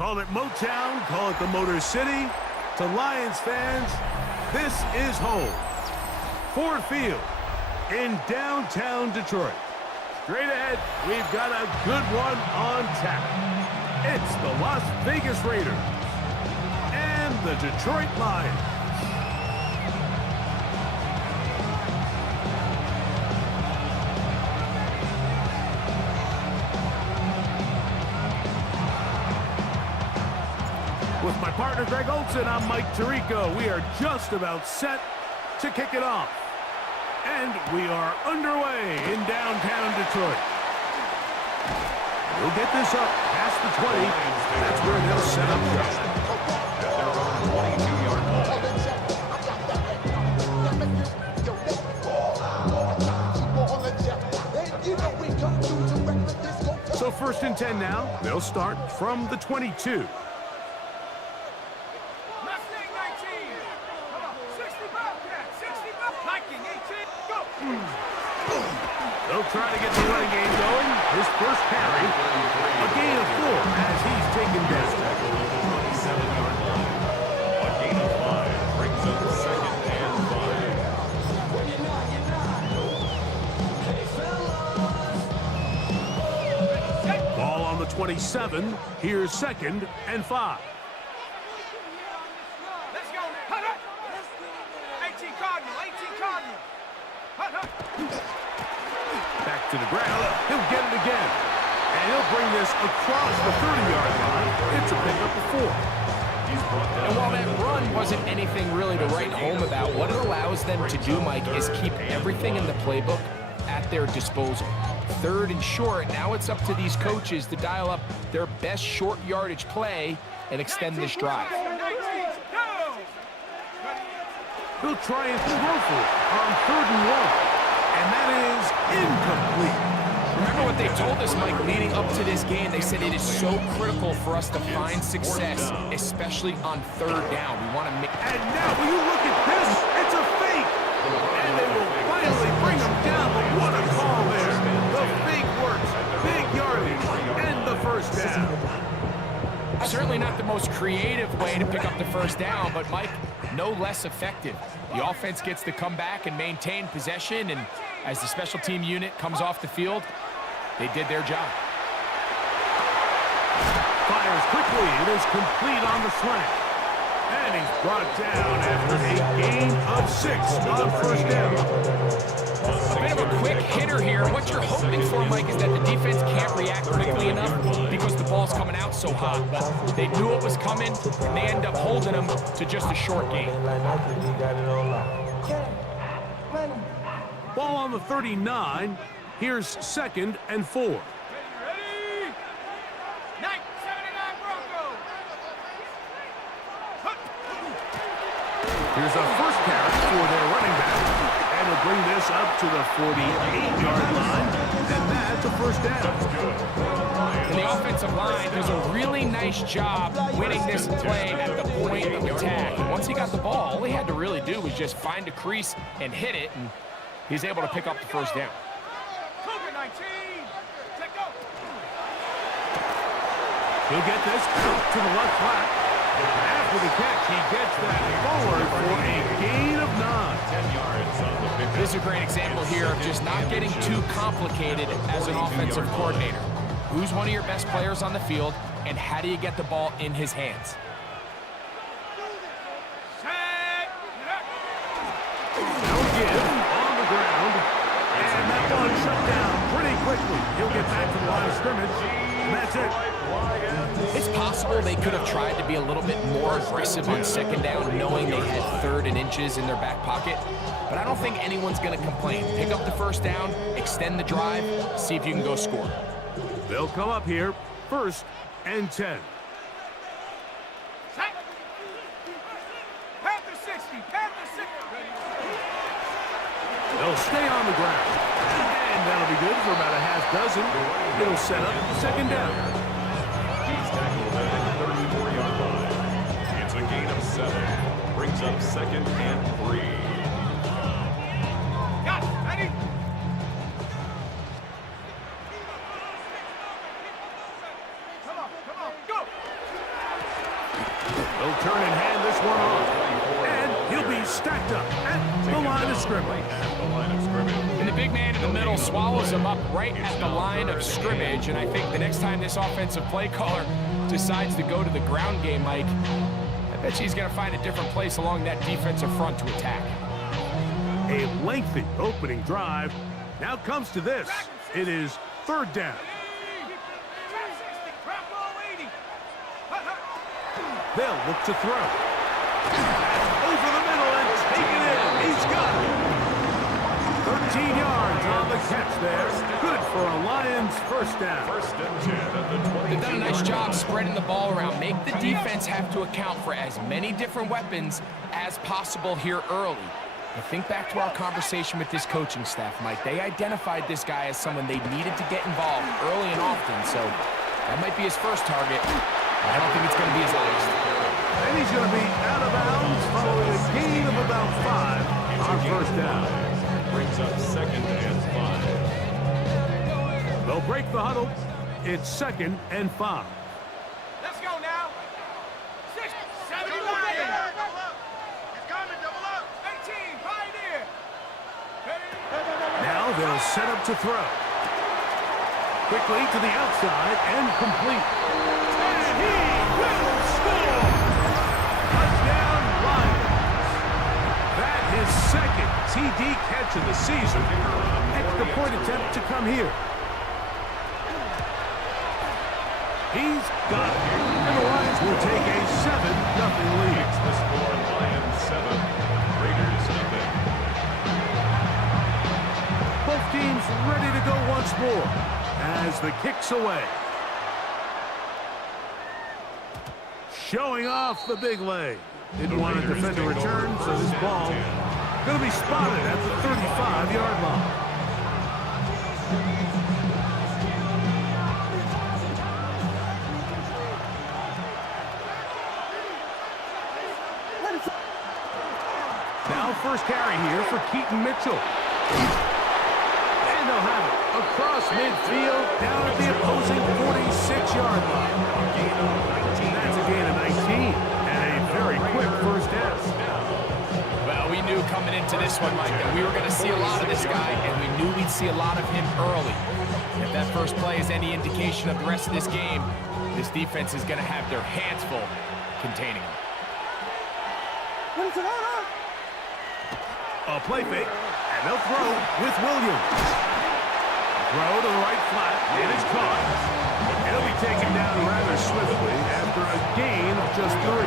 Call it Motown, call it the Motor City. To Lions fans, this is home. Ford Field in downtown Detroit. Straight ahead, we've got a good one on tap. It's the Las Vegas Raiders and the Detroit Lions. With my partner, Greg Olson, I'm Mike Tirico. We are just about set to kick it off. And we are underway in downtown Detroit. We'll get this up past the 20. That's where they'll set up shop. So 1st and 10 now. They'll start from the 22. They'll try to get the running game going. His first carry, a gain of 4 as he's taken down. 27-yard line. A gain of 5 brings up 2nd and 5. Ball on the 27. Here's 2nd and 5. Let's go. Hut, hut. 18 Cardinal. 18 Cardinal. Hut, hut. Back to the ground. He'll get it again. And he'll bring this across the 30-yard line. It's a pickup of 4. And while that run wasn't anything really to write home about, what it allows them to do, Mike, is keep everything in the playbook at their disposal. 3rd and short, now it's up to these coaches to dial up their best short yardage play and extend this drive. They'll try and throw for it on 3rd and 1. And that is incomplete. Remember what they told us, Mike, leading up to this game? They said it is so critical for us to find success, especially on 3rd down. We want to make... And now, will you look at this? It's a fake. And they will finally bring him down. But what a call there. The fake works. Big yardage. And the first down. Certainly not the most creative way to pick up the first down, but, Mike, no less effective. The offense gets to come back and maintain possession, and as the special team unit comes off the field, they did their job. Fires quickly. It is complete on the slant. And he's brought down after a gain of 6 on 1st down. A bit of a quick hitter here. What you're hoping for, Mike, is that the defense can't react quickly enough because the ball's coming out so hot. But they knew it was coming, and they end up holding them to just a short gain. Ball on the 39. Here's 2nd and 4. Ready? 979 Broncos. Here's a first carry for their running back. And he'll bring this up to the 48-yard line. And that's a first down. And the offensive line does a really nice job winning this play at the point of attack. And once he got the ball, all he had to really do was just find a crease and hit it, and he's able to pick up the first down. Cougar 19. Check go. He'll get this out to the left flat. After the catch, he gets that forward for a gain of 9. 10 yards on the 50. This is a great example here of just not getting too complicated as an offensive coordinator. Who's one of your best players on the field, and how do you get the ball in his hands? No give on the ground. And that one shut down pretty quickly. He'll get back to the line of scrimmage. And that's it. It's possible they could have tried to be a little bit more aggressive on 2nd down, knowing they had 3rd and inches in their back pocket. But I don't think anyone's going to complain. Pick up the first down, extend the drive, see if you can go score. They'll come up here, 1st and 10. Panther 60. Panther 60. They'll stay on the ground. And that'll be good for about a half dozen. It'll set up 2nd down. He's tackled at the 34-yard line. It's a gain of 7. Brings up 2nd and 3. Got it. Ready? Come on, go! stacked up at the line of scrimmage. And the big man in the middle swallows him up right at the line of scrimmage. And I think the next time this offensive play caller decides to go to the ground game, Mike, I bet she's going to find a different place along that defensive front to attack. A lengthy opening drive. Now comes to this. It is third down. They'll look to throw. Over the middle and take it in. He's got it. 13 yards on the catch there. Good for a Lions first down. First and 10 at the 22. They've done a nice job spreading the ball around. Make the defense have to account for as many different weapons as possible here early. And think back to our conversation with this coaching staff, Mike. They identified this guy as someone they needed to get involved early and often, so that might be his first target. I don't think it's going to be his last. And he's going to be out of bounds following a gain of about 5 on first down. Brings up second and 5. They'll break the huddle. It's second and 5. Let's go now. 6, 7, 9. It's coming, double up. 18, Pioneer. Now they'll set up to throw. Quickly to the outside and complete. And he will score! Touchdown, Lions. That is second TD catch of the season. Extra point attempt to come here. He's got it. And the Lions will take a 7-0 lead. The score, Lions 7, Raiders nothing. Both teams ready to go once more as the kick's away. Showing off the big leg. Didn't want to defend a return, so this ball going to be spotted at the 35-yard line. Now first carry here for Keaton Mitchell. And they'll have it across midfield down at the opposing 46-yard line. That's a gain of 19 and a very quick first down. Well, we knew coming into this one, Mike, that we were going to see a lot of this guy, and we knew we'd see a lot of him early. And if that first play is any indication of the rest of this game, this defense is going to have their hands full containing him. A play fake, and they'll throw with Williams. Throw to the right flat, and it's caught. It'll be taken down rather swiftly after a gain of just 3.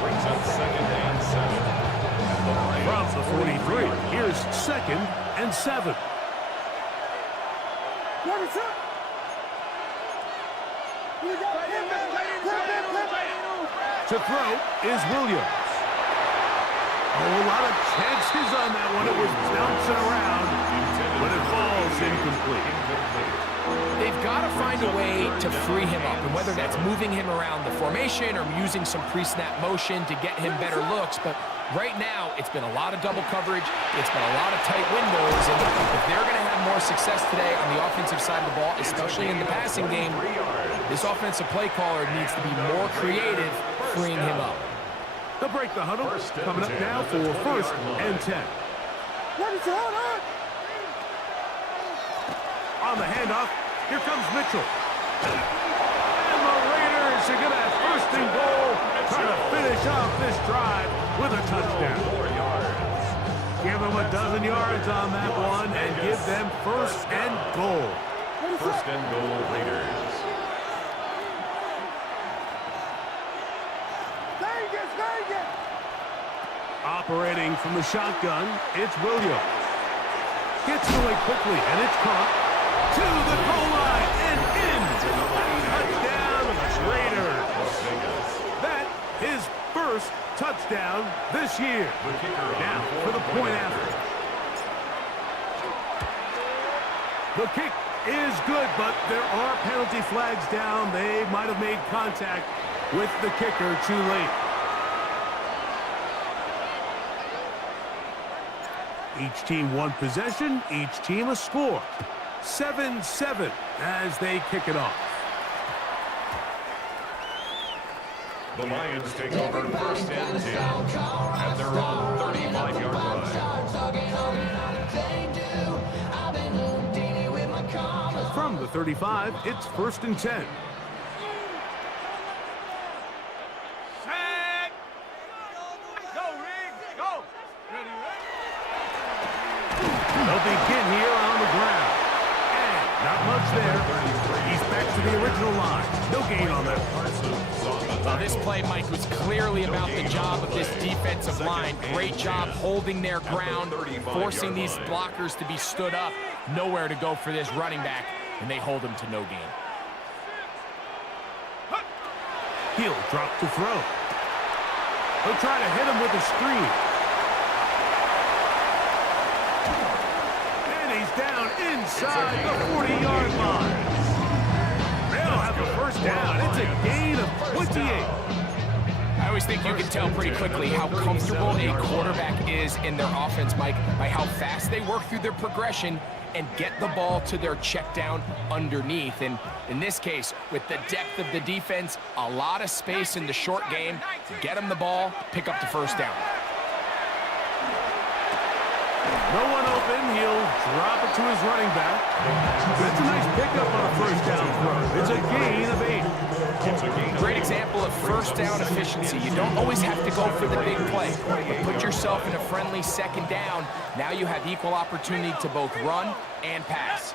Brings up second and 7. From the 43, here's second and 7. To throw is Williams. A whole lot of chances on that one. It was bouncing around, but it falls incomplete. They've got to find a way to free him up, and whether that's moving him around the formation or using some pre-snap motion to get him better looks, but right now it's been a lot of double coverage, it's been a lot of tight windows, and if they're going to have more success today on the offensive side of the ball, especially in the passing game, this offensive play caller needs to be more creative freeing him up. They'll break the huddle. Coming up now for first and 10. On the handoff, here comes Mitchell. And the Raiders are going to have first and goal, trying to finish off this drive with a touchdown. 4 yards. Give them a dozen yards on that one and give them first and goal. First and goal, Raiders. Operating from the shotgun, it's Williams. Gets it away quickly, and it's caught to the goal line and in. Touchdown, Raiders. That his first touchdown this year. Now for the point after. The kick is good, but there are penalty flags down. They might have made contact with the kicker too late. Each team one possession, each team a score. 7-7 as they kick it off. The Lions take over first and 10 at their own From the 35, it's 1st and 10. Set. Go, Rig. Go. Ready, ready. They'll begin here on the ground. And not much there. He's back to the original line. No gain on that. This play, Mike, was clearly about the job of this defensive line. Great job holding their ground, forcing these blockers to be stood up. Nowhere to go for this running back, and they hold him to no gain. He'll drop to throw. He'll try to hit him with a screen. And he's down inside the 40-yard line. They'll have the first down. It's a gain of 28. I always think you can tell pretty quickly how comfortable a quarterback is in their offense, Mike, by how fast they work through their progression and get the ball to their check down underneath. And in this case, with the depth of the defense, a lot of space in the short game, get them the ball, pick up the first down. No one open. He'll drop it to his running back. That's a nice pickup on a first down throw. It's a gain of 8. Great example of first down efficiency. You don't always have to go for the big play, but put yourself in a friendly second down. Now you have equal opportunity to both run and pass.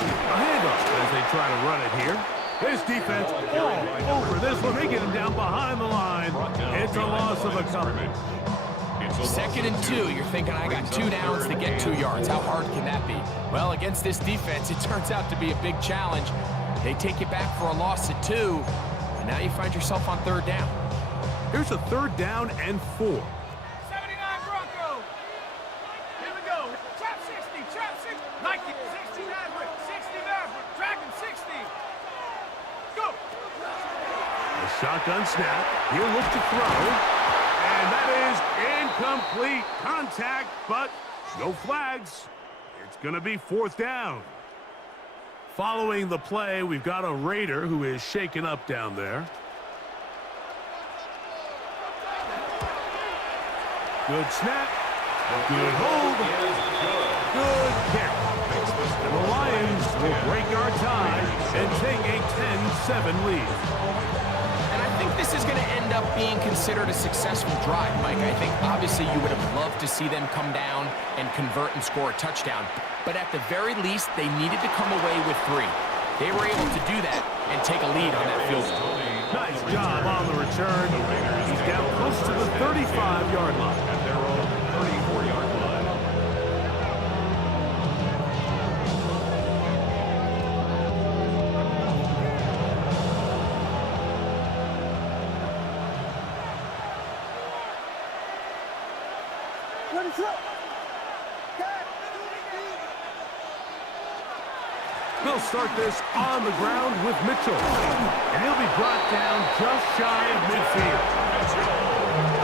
A handoff as they try to run it here. This defense all over this one. They get him down behind the line. It's a loss of a couple. 2nd and 2, you're thinking, I got 2 downs to get 2 yards. How hard can that be? Well, against this defense, it turns out to be a big challenge. They take you back for a loss at 2, and now you find yourself on 3rd down. Here's a 3rd down and 4. 79 Broncos. Here we go. Trap 60. Trap 60. Nike. 60 Maverick. 60 Maverick. Dragon 60. Go. A shotgun snap. He'll look to throw. And that is incomplete. Contact, but no flags. It's going to be 4th down. Following the play, we've got a Raider who is shaken up down there. Good snap. Good hold. Good kick. And the Lions will break our tie and take a 10-7 lead. And I think this is going to end up being considered a successful drive, Mike. I think obviously you would have loved to see them come down and convert and score a touchdown. But at the very least, they needed to come away with 3. They were able to do that and take a lead on that field goal. Nice job on the return. He's down close to the 35-yard line. At their own 34-yard line. They'll start this on the ground with Mitchell. And he'll be brought down just shy of midfield.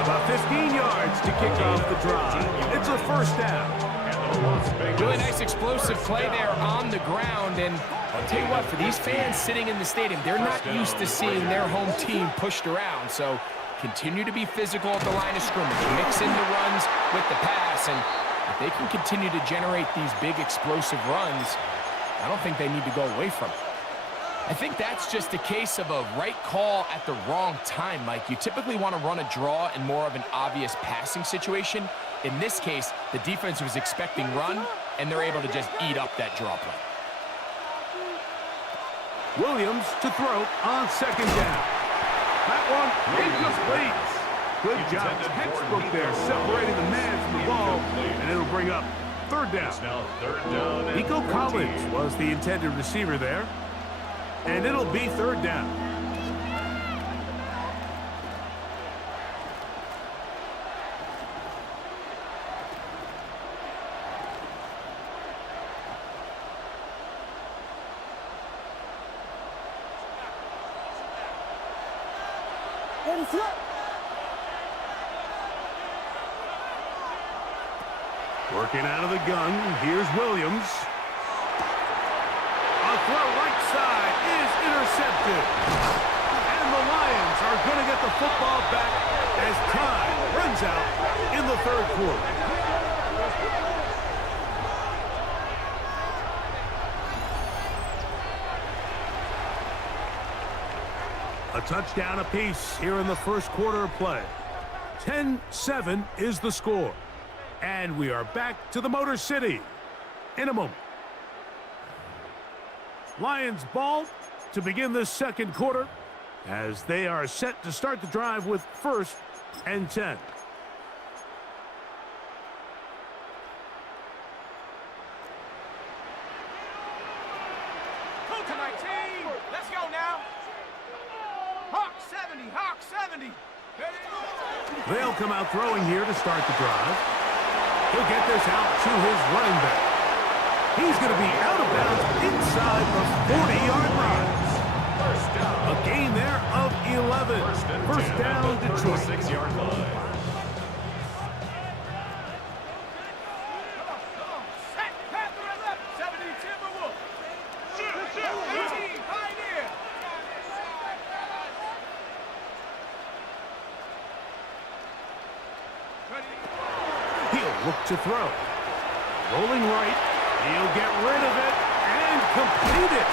About 15 yards to kick off the drive. It's a first down. Really nice explosive play there on the ground. And I'll tell you what, for these fans sitting in the stadium, they're not used to seeing their home team pushed around. So continue to be physical at the line of scrimmage. Mix in the runs with the pass. And if they can continue to generate these big explosive runs, I don't think they need to go away from it. I think that's just a case of a right call at the wrong time, Mike. You typically want to run a draw in more of an obvious passing situation. In this case, the defense was expecting run, and they're able to just eat up that draw play. Williams to throw on 2nd down. That one incomplete. Good job. Textbook there, separating the man from the ball, and it'll bring up 3rd down. Now 3rd down and Nico 14. Collins was the intended receiver there. And it'll be 3rd down. Working out of the gun, here's Williams. A throw right side is intercepted. And the Lions are going to get the football back as time runs out in the 3rd quarter. A touchdown apiece here in the first quarter of play. 10-7 is the score. And we are back to the Motor City in a moment. Lions ball to begin this second quarter as they are set to start the drive with 1st and 10. To my team. Let's go now. Hawk 70, Hawk 70. They'll come out throwing here to start the drive. He'll get this out to his running back. He's going to be out of bounds inside the 40-yard line. First down. A gain there of 11. First down, Detroit. 6-yard line. Set, Panther 11, 70 Timberwolves. 18, Pioneer. He'll look to throw. Rolling right. He'll get rid of it and complete it.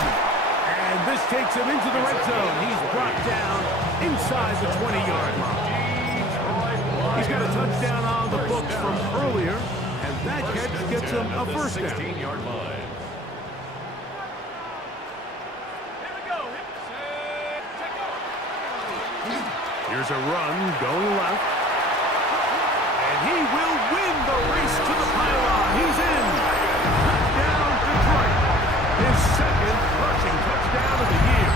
And this takes him into the red zone. He's brought down inside the 20-yard line. He's got a touchdown on the books from earlier, and that catch gets him a first down. 16-yard line. Here we go. Set, check out. Here's a run going left. And he will win the race to the pylon. He's in. Touchdown, Detroit. His second rushing touchdown of the year.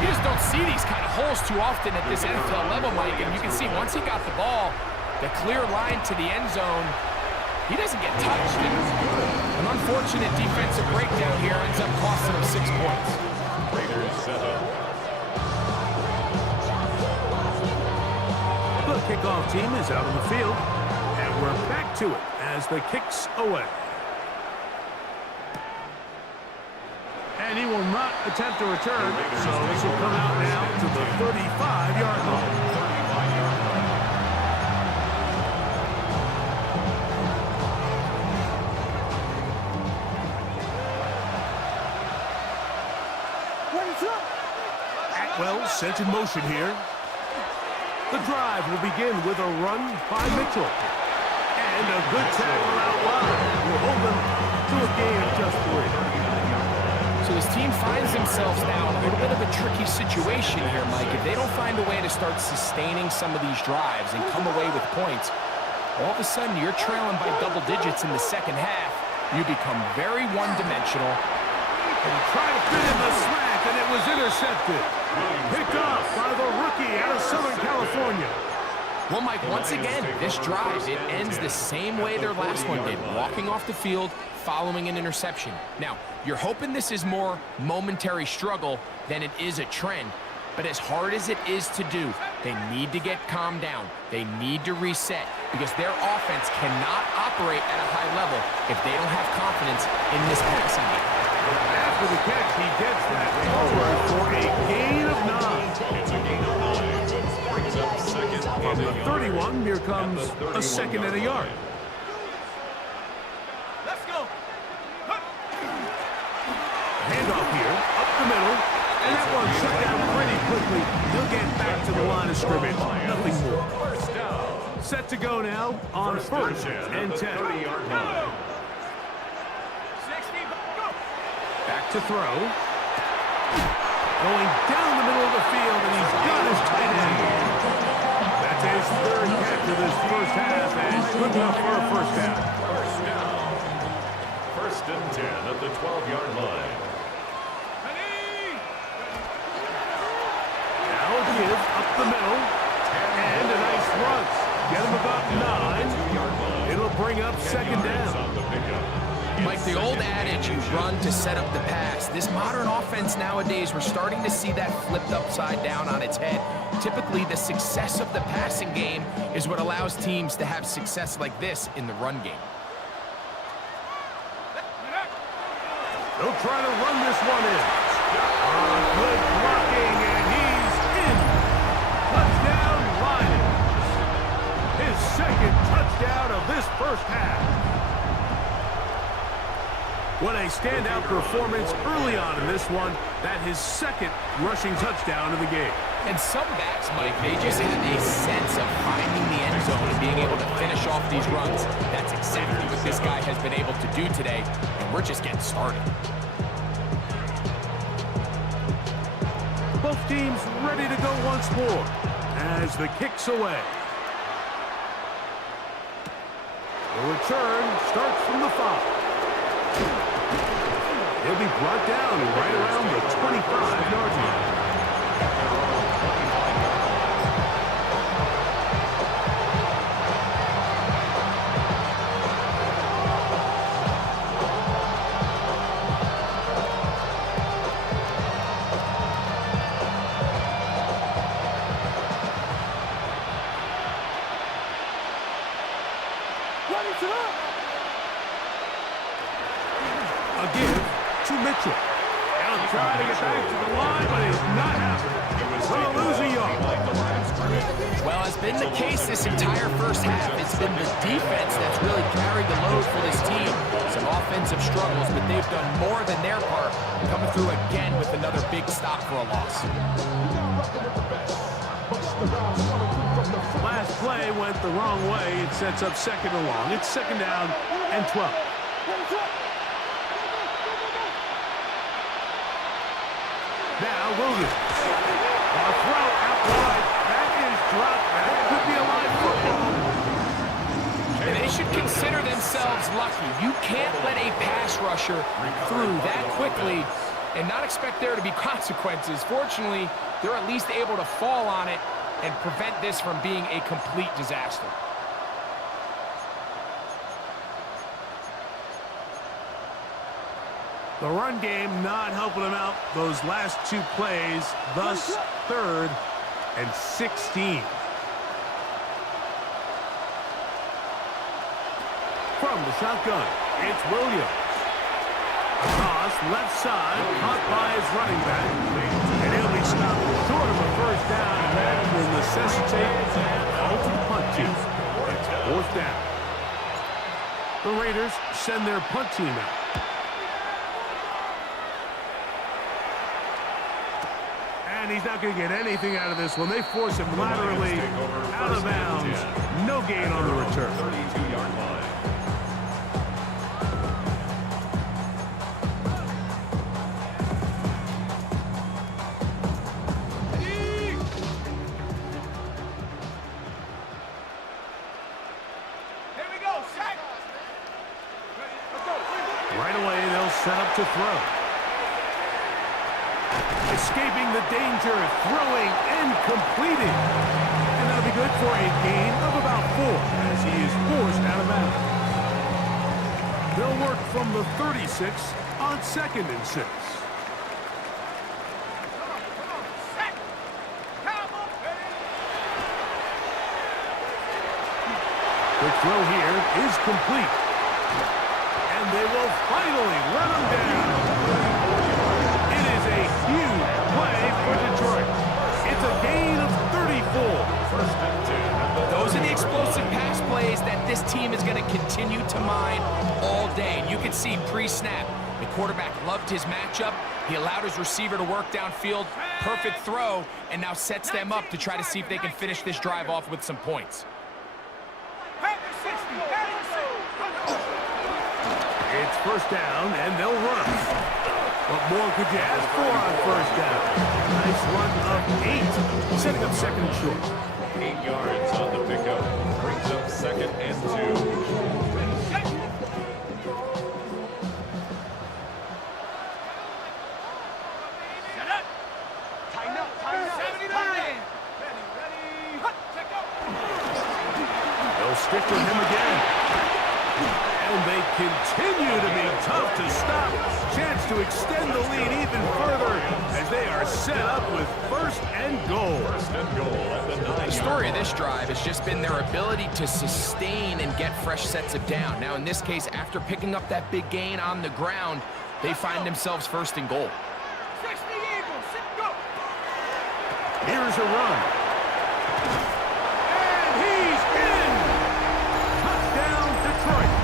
You just don't see these kind of holes too often at this NFL level, Mike. And you can see once he got the ball, the clear line to the end zone, he doesn't get touched. An unfortunate defensive breakdown here ends up costing him 6 points. Raiders set up. The kickoff team is out on the field, and we're back to it as the kick's away. And he will not attempt to return, so this will come out now to the 35-yard line. 35-yard line. Atwell sent in motion here. The drive will begin with a run by Mitchell. And a good tackle out wide will hold them to a gain of just 3. So this team finds themselves now in a little bit of a tricky situation here, Mike. If they don't find a way to start sustaining some of these drives and come away with points, all of a sudden you're trailing by double digits in the second half. You become very one-dimensional. And trying to fit in the slant, and it was intercepted. Picked off by the rookie out of Southern California. Well, Mike, once again, this drive, it ends the same way their last one did, walking off the field, following an interception. Now, you're hoping this is more momentary struggle than it is a trend, but as hard as it is to do, they need to get calmed down. They need to reset because their offense cannot operate at a high level if they don't have confidence in this passing game. After the catch, he gets that forward for a gain of 9. It's a gain of 9. Brings up second From and the a 31, here comes a second and a yard. Let's go. Handoff here, up the middle, and that one shut down pretty quickly. He'll get back to the line of scrimmage. Nothing more. First down. Set to go now on 1st and 10. 30-yard line. 60, go. Back to throw. Going down the middle of the field, and he's got his tight end. That's his 3rd catch of this first half, and good enough for a first down. First down. 1st and 10 at the 12-yard line. Now a give up the middle, and a nice run. Get him about 9. It'll bring up second down. On the pickup. Mike, the old adage, you run to set up the pass. This modern offense nowadays, we're starting to see that flipped upside down on its head. Typically, the success of the passing game is what allows teams to have success like this in the run game. They'll try to run this one in. Good blocking, and he's in. Touchdown, Lions. His 2nd touchdown of this first half. What a standout performance early on in this one. That his second rushing touchdown of the game. And some backs, Mike, they just have a sense of finding the end zone and being able to finish off these runs. That's exactly what this guy has been able to do today, and we're just getting started. Both teams ready to go once more as the kick's away. The return starts from the 5. He'll be brought down right around the 25-yard line. A give to Mitchell. Now trying to get back to the line, but it's not happening. Going to lose a yard. Well, has been the case this entire first half. It's been the defense that's really carried the load for this team. Some offensive struggles, but they've done more than their part, coming through again with another big stop for a loss. Last play went the wrong way. It sets up second and long. It's second down and 12. Now Williams. A throw out wide. That is dropped. That could be a live football. And they should consider themselves lucky. You can't let a pass rusher through that quickly and not expect there to be consequences. Fortunately, they're at least able to fall on it and prevent this from being a complete disaster. The run game not helping them out those last two plays, thus 3rd and 16. From the shotgun, it's Williams. Across left side, caught by his running back. And he'll be stopped short of a first down, and that will necessitate an ultimate punt team. It's 4th down. The Raiders send their punt team out. And he's not going to get anything out of this one. They force him laterally out of bounds. No gain on the return. 32-yard line. Here we go, sack. Right away, they'll set up to throw. Escaping the danger, throwing and completing. And that'll be good for a gain of about 4 as he is forced out of bounds. They'll work from the 36 on 2nd and 6. Sack. Cowboy. The throw here is complete. And they will finally run him down. It is a huge play for Detroit. It's a gain of 34. Those are the explosive pass plays that this team is going to continue to mine all day. And you can see pre-snap, the quarterback loved his matchup. He allowed his receiver to work downfield. Perfect throw, and now sets them up to try to see if they can finish this drive off with some points. It's first down, and they'll run. What more could you ask for on first down? Nice run of 8, setting up second and short. 8 yards on the pickup. Brings up 2nd and 2. Shut up. Tighten up. 79. Ready. Check out. They'll stick with him again. And they continue to be tough to stop. Chance to extend the lead even further as they are set up with 1st and goal. 1st and goal at the 9-yard line. The story of this drive has just been their ability to sustain and get fresh sets of down. Now, in this case, after picking up that big gain on the ground, they find themselves 1st and goal. 60 Eagles. Go. Here's a run. And he's in! Touchdown, Detroit.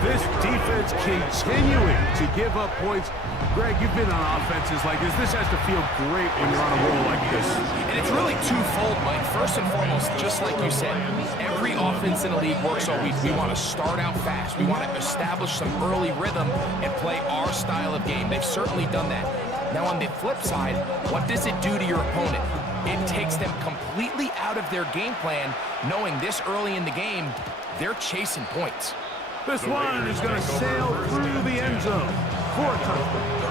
This defense continuing to give up points. Greg, you've been on offenses like this. This has to feel great when you're on a roll like this. And it's really twofold, Mike. First and foremost, just like you said, every offense in the league works all week. We want to start out fast. We want to establish some early rhythm and play our style of game. They've certainly done that. Now, on the flip side, what does it do to your opponent? It takes them completely out of their game plan, knowing this early in the game, they're chasing points. This one is going to sail through the end zone for a touchdown.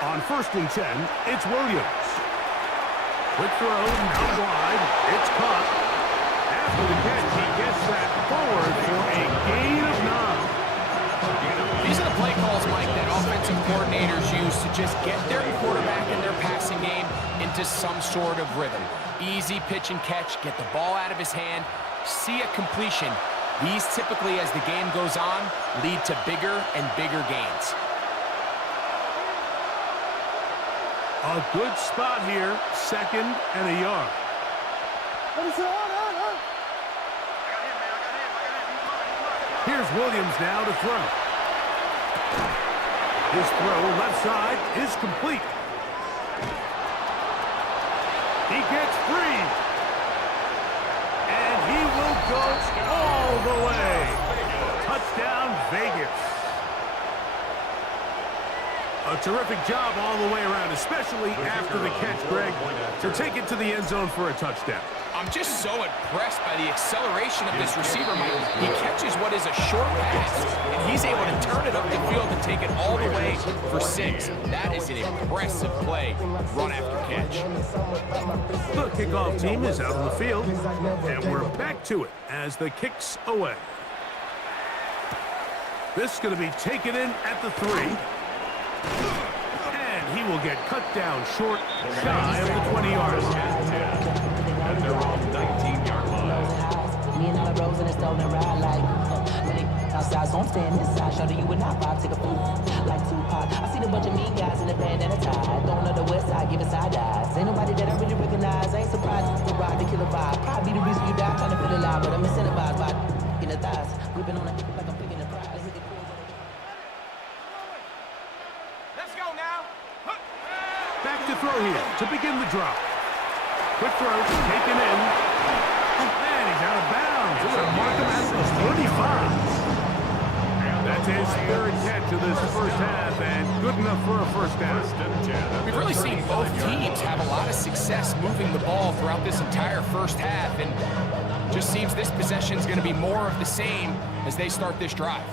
On 1st and 10, it's Williams. Quick throw, out wide. It's caught. After the catch, he gets that forward for a gain of 9. These are the play calls, Mike, that offensive coordinators use to just get their quarterback and their passing game into some sort of rhythm. Easy pitch and catch, get the ball out of his hand, see a completion. These typically, as the game goes on, lead to bigger and bigger gains. A good spot here, 2nd and a yard. Here's Williams now to throw. His throw left side is complete. He gets free. And he will go all the way. Touchdown, Vegas. A terrific job all the way around, especially after the catch, Greg, to take it to the end zone for a touchdown. I'm just so impressed by the acceleration of this receiver, Mike. He catches what is a short pass, and he's able to turn it up the field and take it all the way for 6. That is an impressive play, run after catch. The kickoff team is out on the field, and we're back to it as the kick's away. This is going to be taken in at the 3. And he will get cut down short, shy of the 20-yard line. At their own 19-yard line. Me and all the bros in the stolen ride like when they outside, so I'm staying inside. Show you and I vibe, take a food like Tupac. I seen a bunch of mean guys in the band and a tie. Going on the west side, giving side eyes. Ain't nobody that I really recognize. I ain't surprised to ride the killer vibe. Probably the reason you die, trying to feel alive, but I'm incentivized by in the thighs. Whipping on it like I'm picking the prize. Let's go now. Back to throw here to begin the drop. Quick throw, taken in. And he's out of bounds. It's a mark him at the 35. That's his 3rd catch of this first half, and good enough for a first down. We've really seen both teams have a lot of success moving the ball throughout this entire first half, and just seems this possession is going to be more of the same as they start this drive.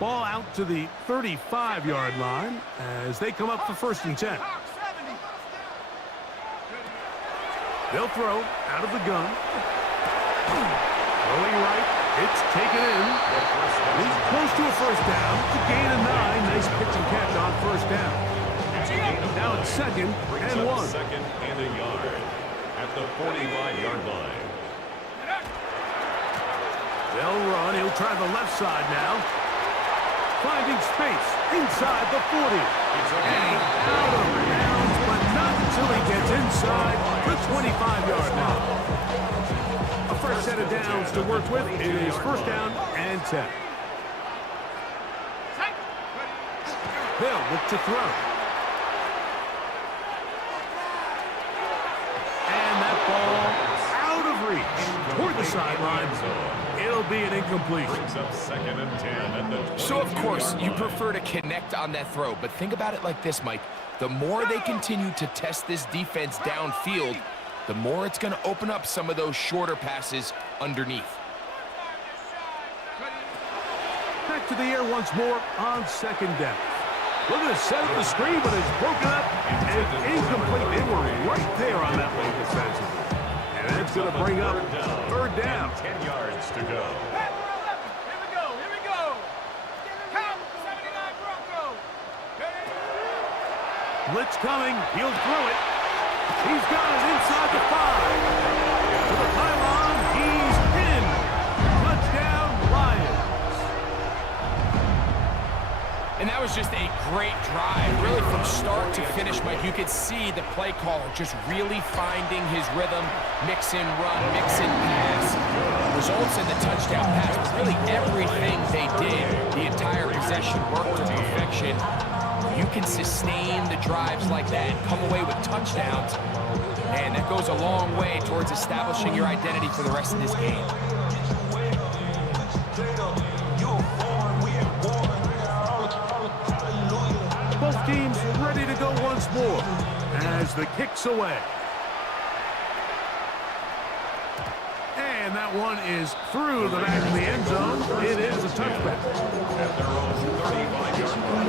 Ball out to the 35-yard line as they come up for 1st and 10. They'll throw out of the gun. Throwing right. It's taken in. He's close to a first down. It's a gain of 9. Nice pitch and catch on first down. Now it's 2nd and 1. 2nd and a yard at the 45-yard line. They'll run. He'll try the left side now. Finding space inside the 40. And out of bounds, but not until he gets inside the 25-yard line. A fresh set of downs to work with. It is 1st down and 10. They'll look to throw. And that ball out of reach toward the sideline. It'll be an incomplete. Brings up 2nd and 10 at the So, of course, you prefer to connect on that throw, but think about it like this, Mike. The more they continue to test this defense downfield, the more it's going to open up some of those shorter passes underneath. Back to the air once more on 2nd down. Looking to set up the screen, but it's broken up and incomplete. They were right there on that one defensively. And that's going to bring up 3rd down. 10 yards to go. Here we go. Count 79 Broncos. Blitz coming. He'll throw it. He's got it inside the 5. To the pylon. He's in. Touchdown, Lions. And that was just a great drive. Really from start to finish, Mike, you could see the play caller just really finding his rhythm. Mix and run, mix and pass. Results in the touchdown pass. But really everything they did, the entire possession worked to perfection. You can sustain the drives like that and come away with touchdowns. And that goes a long way towards establishing your identity for the rest of this game. Both teams ready to go once more as the kick's away. And that one is through the back of the end zone. It is a touchback. At their own 35-yard line.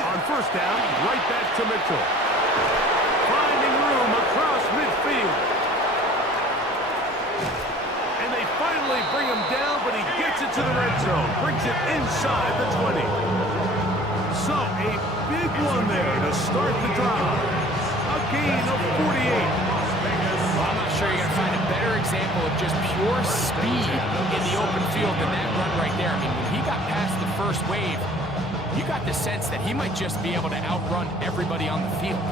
On first down, right back to Mitchell. Finding room across midfield. And they finally bring him down, but he gets it to the red zone. Brings it inside the 20. So, a big one there to start the drive. A gain of 48. Well, I'm not sure you're going to find a better example of just pure speed in the open field than that run right there. I mean, when he got past the first wave, you got the sense that he might just be able to outrun everybody on the field.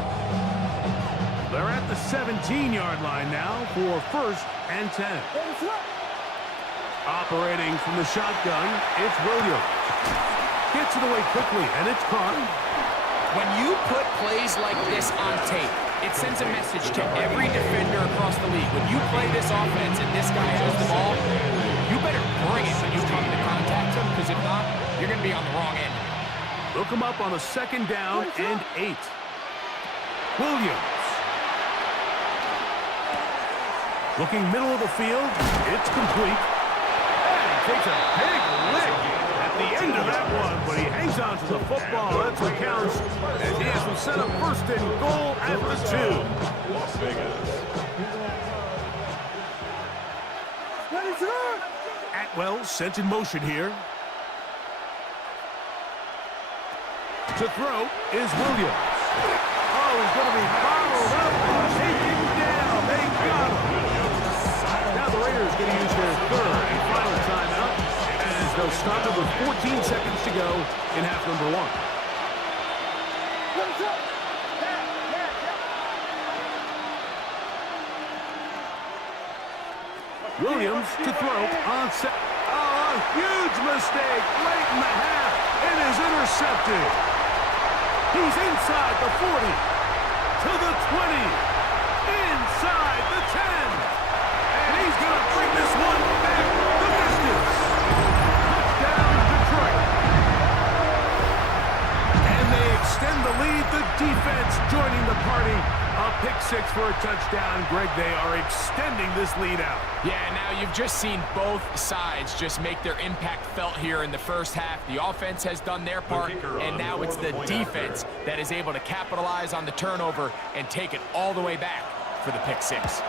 They're at the 17-yard line now for first and 10. Operating from the shotgun, it's Williams. Gets it away quickly, and it's caught. When you put plays like this on tape, it sends a message to every defender across the league. When you play this offense and this guy has the ball, you better bring it when you come to contact him, because if not, you're going to be on the wrong end. Look him up on a second down and 8. Williams. Looking middle of the field. It's complete. And he takes a big lick at the end of that one, but he hangs on to the football. That's what counts. And he has him set up first and goal at the 2. Las Vegas. Atwell sent in motion here. To throw is Williams. Oh, he's going to be followed up and taken down. They got him. Now the Raiders going to use their third and final timeout as they'll stop it with 14 seconds to go in half number 1. Williams to throw on set. Oh, a huge mistake late in the half. It is intercepted. He's inside the 40, to the 20, inside the 10, and he's going to bring this one back the distance. Touchdown, Detroit. And they extend the lead. The defense joining the party. A pick 6 for a touchdown. Greg, they are extending this lead out. Yeah, now you've just seen both sides just make their impact felt here in the first half. The offense has done their part, and now it's the defense that is able to capitalize on the turnover and take it all the way back for the pick 6.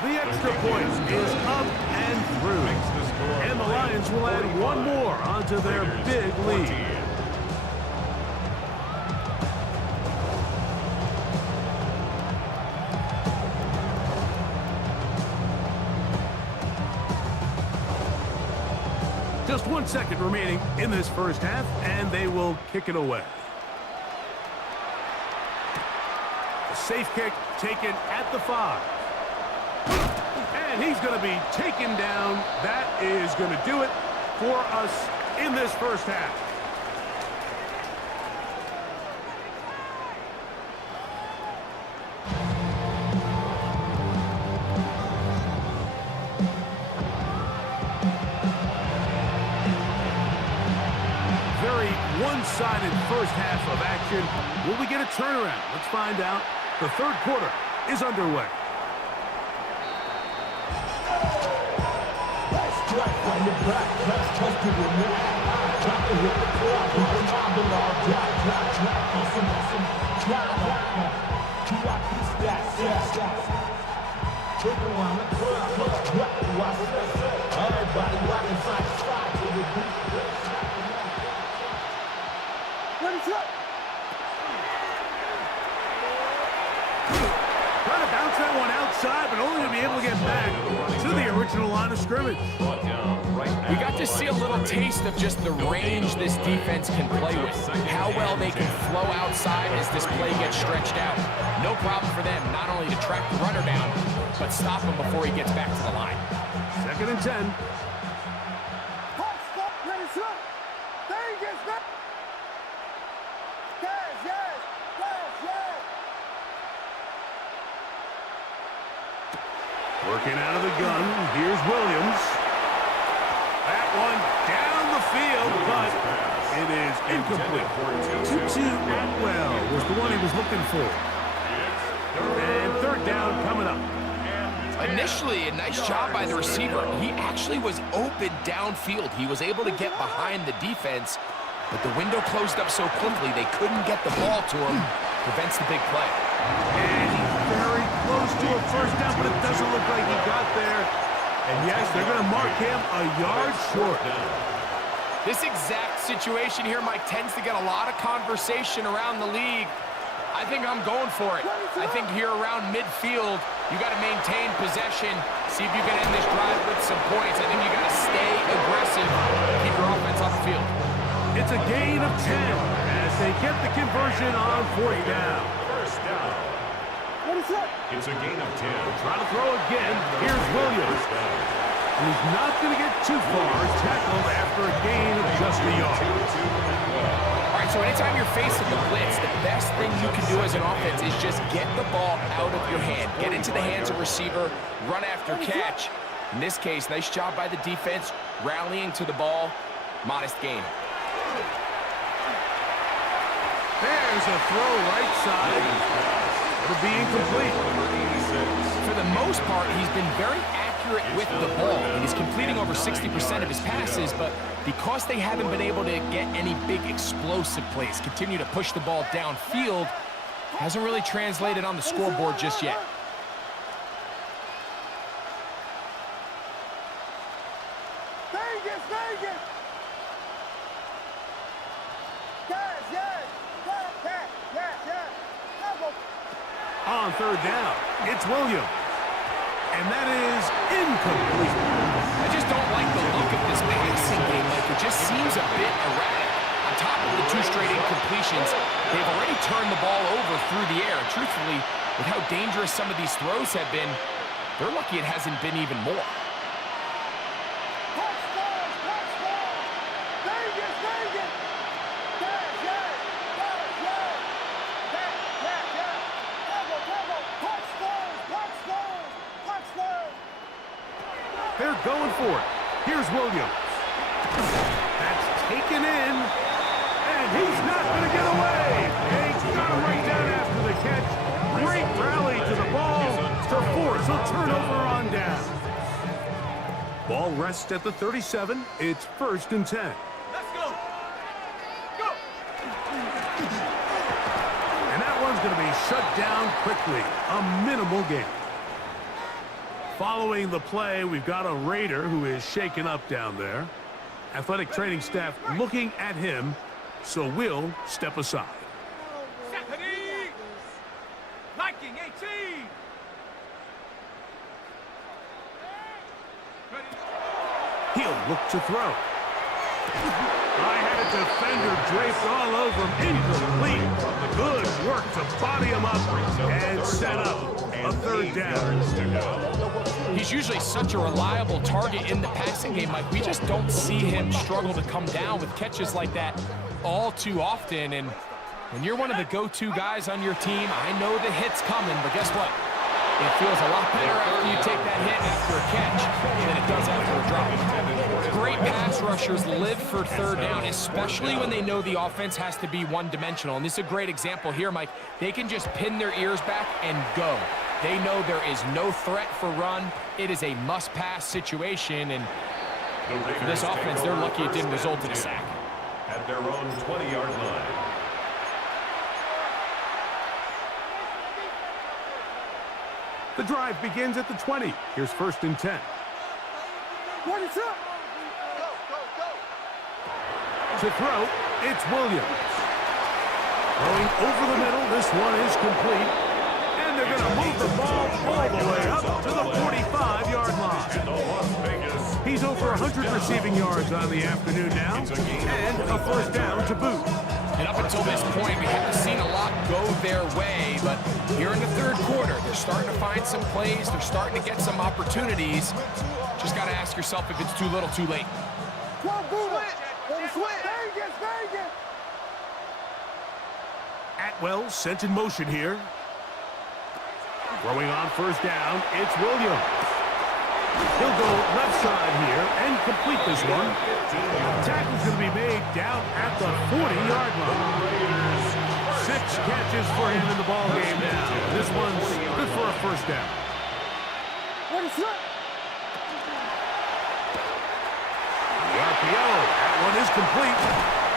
The extra point is up and through. And the Lions will add one more onto their big lead. Just 1 second remaining in this first half, and they will kick it away. A safe kick taken at the 5. And he's going to be taken down. That is going to do it for us in this first half. One-sided first half of action. Will we get a turnaround? Let's find out. The third quarter is underway. Trying to bounce that one outside, but only to be able to get back to the original line of scrimmage. We got to see a little taste of just the range this defense can play with. How well they can flow outside as this play gets stretched out. No problem for them not only to track the runner down, but stop him before he gets back to the line. 2nd and 10. Working out of the gun. Here's Williams. That one down the field, but it is incomplete. Tutu Atwell was the one he was looking for. And 3rd down coming up. Initially, a nice job by the receiver. He actually was open downfield. He was able to get behind the defense, but the window closed up so quickly they couldn't get the ball to him. Prevents the big play. And he's very close to a 1st down, but it doesn't look like he got there. And yes, they're going to mark him a yard short. This exact situation here, Mike, tends to get a lot of conversation around the league. I think I'm going for it. I think here around midfield, you got to maintain possession, see if you can end this drive with some points. I think you got to stay aggressive, keep your offense on the field. It's a gain of 10 as they get the conversion on 4th down. It's a gain of 10. Trying to throw again. Here's Williams. And he's not going to get too far. Tackled after a gain of just a yard. All right, so anytime you're facing the blitz, the best thing you can do as an offense is just get the ball out of your hand. Get into the hands of receiver, run after catch. In this case, nice job by the defense, rallying to the ball. Modest gain. There's a throw right side. It'll be incomplete. For the most part, he's been very accurate with the ball, and he's completing over 60% of his passes, but because they haven't been able to get any big explosive plays, continue to push the ball downfield, hasn't really translated on the scoreboard just yet. On 3rd down, it's Williams. And that is incomplete. I just don't like the look of this passing game. Like, it just seems a bit erratic. On top of the 2 straight incompletions, they've already turned the ball over through the air. And truthfully, with how dangerous some of these throws have been, they're lucky it hasn't been even more. They're going for it. Here's Williams. That's taken in. And he's not going to get away. They got him right down after the catch. Great rally to the ball to force a turnover on down. Ball rests at the 37. It's 1st and 10. Let's go. Go. And that one's going to be shut down quickly. A minimal gain. Following the play, we've got a Raider who is shaken up down there. Athletic training staff looking at him, so we'll step aside. Stephanie. Liking 18. He'll look to throw. I had a defender draped all over him. Incomplete. Good work to body him up and set up a 3rd down. He's usually such a reliable target in the passing game, Mike. We just don't see him struggle to come down with catches like that all too often. And when you're one of the go-to guys on your team, I know the hit's coming, but guess what? It feels a lot better after you take that hit after a catch than it does after a drop. Great pass rushers live for 3rd down, especially when they know the offense has to be one-dimensional. And this is a great example here, Mike. They can just pin their ears back and go. They know there is no threat for run. It is a must-pass situation, and For this offense, they're lucky it didn't result in a sack. At their own 20-yard line. The drive begins at the 20. Here's 1st and 10. What is up? To throw, it's Williams. Throwing over the middle, this one is complete. And they're going to move the ball all the way up to the 45-yard line. And the Las Vegas. He's over 100 receiving yards on the afternoon now, and a 1st down to boot. And up until this point, we haven't seen a lot go their way, but here in the 3rd quarter, they're starting to find some plays. They're starting to get some opportunities. Just got to ask yourself if it's too little, too late. Atwell sent in motion here. Throwing on 1st down, it's Williams. He'll go left side here and complete this one. Tackle's going to be made down at the 40-yard line. 6 catches for him in the ball game now. This one's good for a 1st down. The RPO, that one is complete.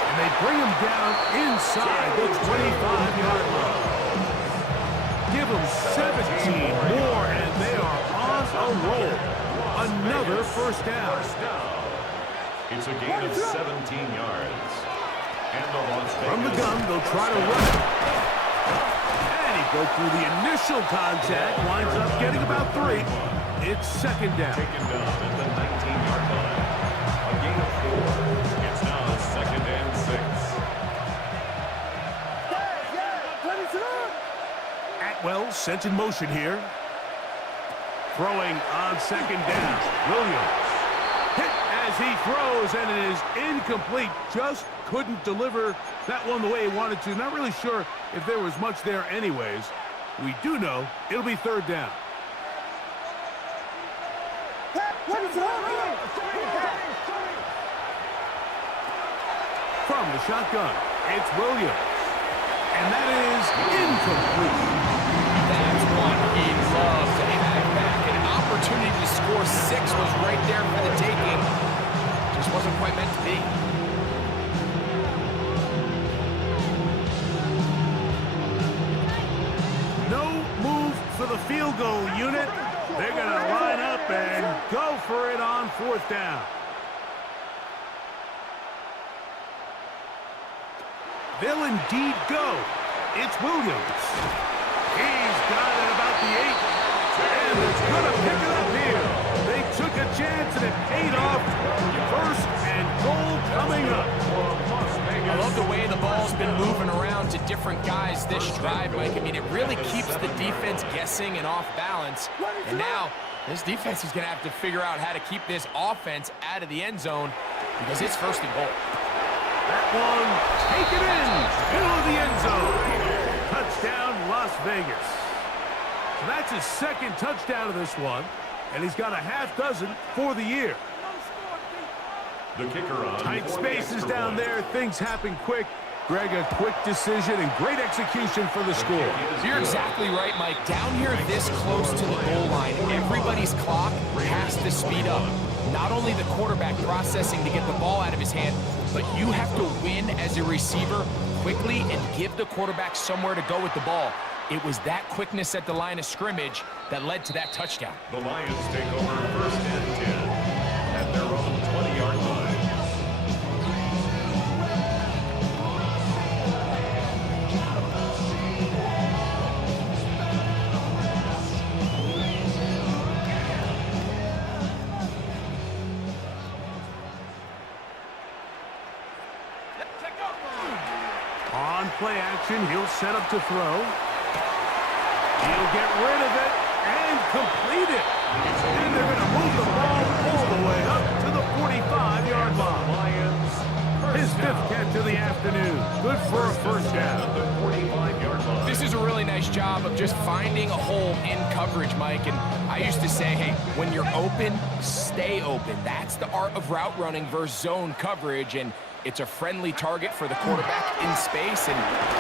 And they bring him down inside the 25-yard line. Give them 17 more, and they are on a roll. Another 1st down. It's a gain of 17 yards. And the Las Vegas. From the gun, they'll try to run it. And he broke through the initial contact, winds up getting about 3. It's 2nd down. Taken down at the 19-yard line. A gain of 4. It's now 2nd and 6. Atwell sent in motion here. Throwing on 2nd down. Williams hit as he throws, and it is incomplete. Just couldn't deliver that one the way he wanted to. Not really sure if there was much there anyways. We do know it'll be 3rd down. From the shotgun, it's Williams. And that is incomplete. That's one he'd love to have back. An opportunity to score 6 was right there for the taking. Just wasn't quite meant to be. No move for the field goal unit. They're going to line up and go for it on 4th down. They'll indeed go. It's Williams. He's got it about the 8. And it's going to pick it up here. They took a chance and it paid off. 1st and goal coming up. I love the way the ball's been moving around to different guys this drive, Mike. I mean, it really keeps the defense guessing and off balance. And now, this defense is going to have to figure out how to keep this offense out of the end zone because it's 1st and goal. That one taken in, middle of the end zone. Touchdown, Las Vegas. So that's his 2nd touchdown of this one, and he's got a half dozen for the year. The kicker on. Tight spaces down there. Things happen quick. Greg, a quick decision and great execution for the score. You're exactly right, Mike. Down here this close to the goal line, everybody's clock has to speed up. Not only the quarterback processing to get the ball out of his hand, but you have to win as a receiver quickly and give the quarterback somewhere to go with the ball. It was that quickness at the line of scrimmage that led to that touchdown. The Lions take over 1st and 10 at their own 20-yard line. On play action, he'll set up to throw. He'll get rid of it and complete it. And they're going to move the ball all the way up to the 45-yard line. His 5th catch of the afternoon. Good for a 1st down. This is a really nice job of just finding a hole in coverage, Mike. And I used to say, hey, when you're open, stay open. That's the art of route running versus zone coverage. And it's a friendly target for the quarterback in space, and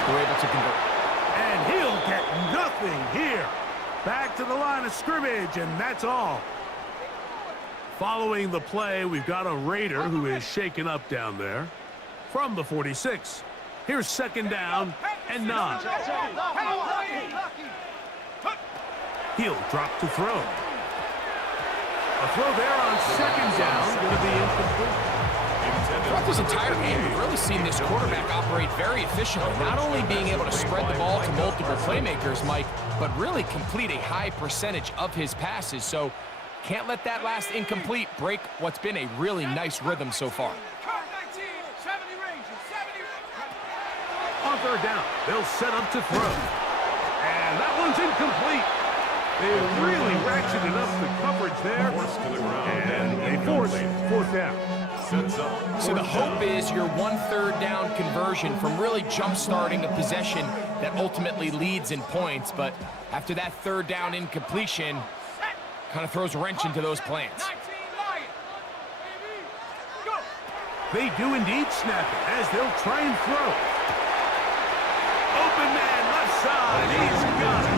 they're able to convert. And he'll get nothing here. Back to the line of scrimmage, and that's all. Following the play, we've got a Raider who is shaken up down there. From the 46, here's second down and 9. He'll drop to throw. A throw there on second down, going to be incomplete. Throughout this entire game, we've really seen this quarterback operate very efficiently, not only being able to spread the ball to multiple playmakers, Mike, but really complete a high percentage of his passes. So can't let that last incomplete break what's been a really nice rhythm so far. On third down, they'll set up to throw. And that one's incomplete. They really ratcheted up the coverage there. And they force fourth down. So the hope is your 1 3rd down conversion from really jump-starting a possession that ultimately leads in points. But after that 3rd down incompletion, kind of throws a wrench into those plans. They do indeed snap it as they'll try and throw. Open man left side. He's got it.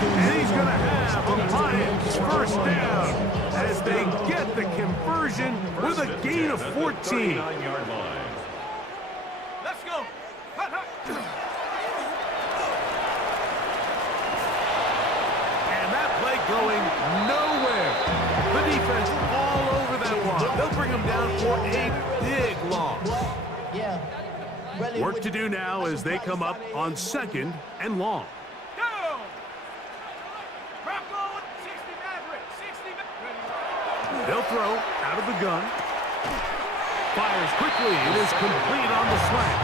And he's going to have a Lions first down as they get the conversion with a gain of 14. Let's go. And that play going nowhere. The defense all over that one. They'll bring him down for a big loss. Work to do now as they come up on second and long. They'll throw out of the gun. Fires quickly. It is complete on the slant.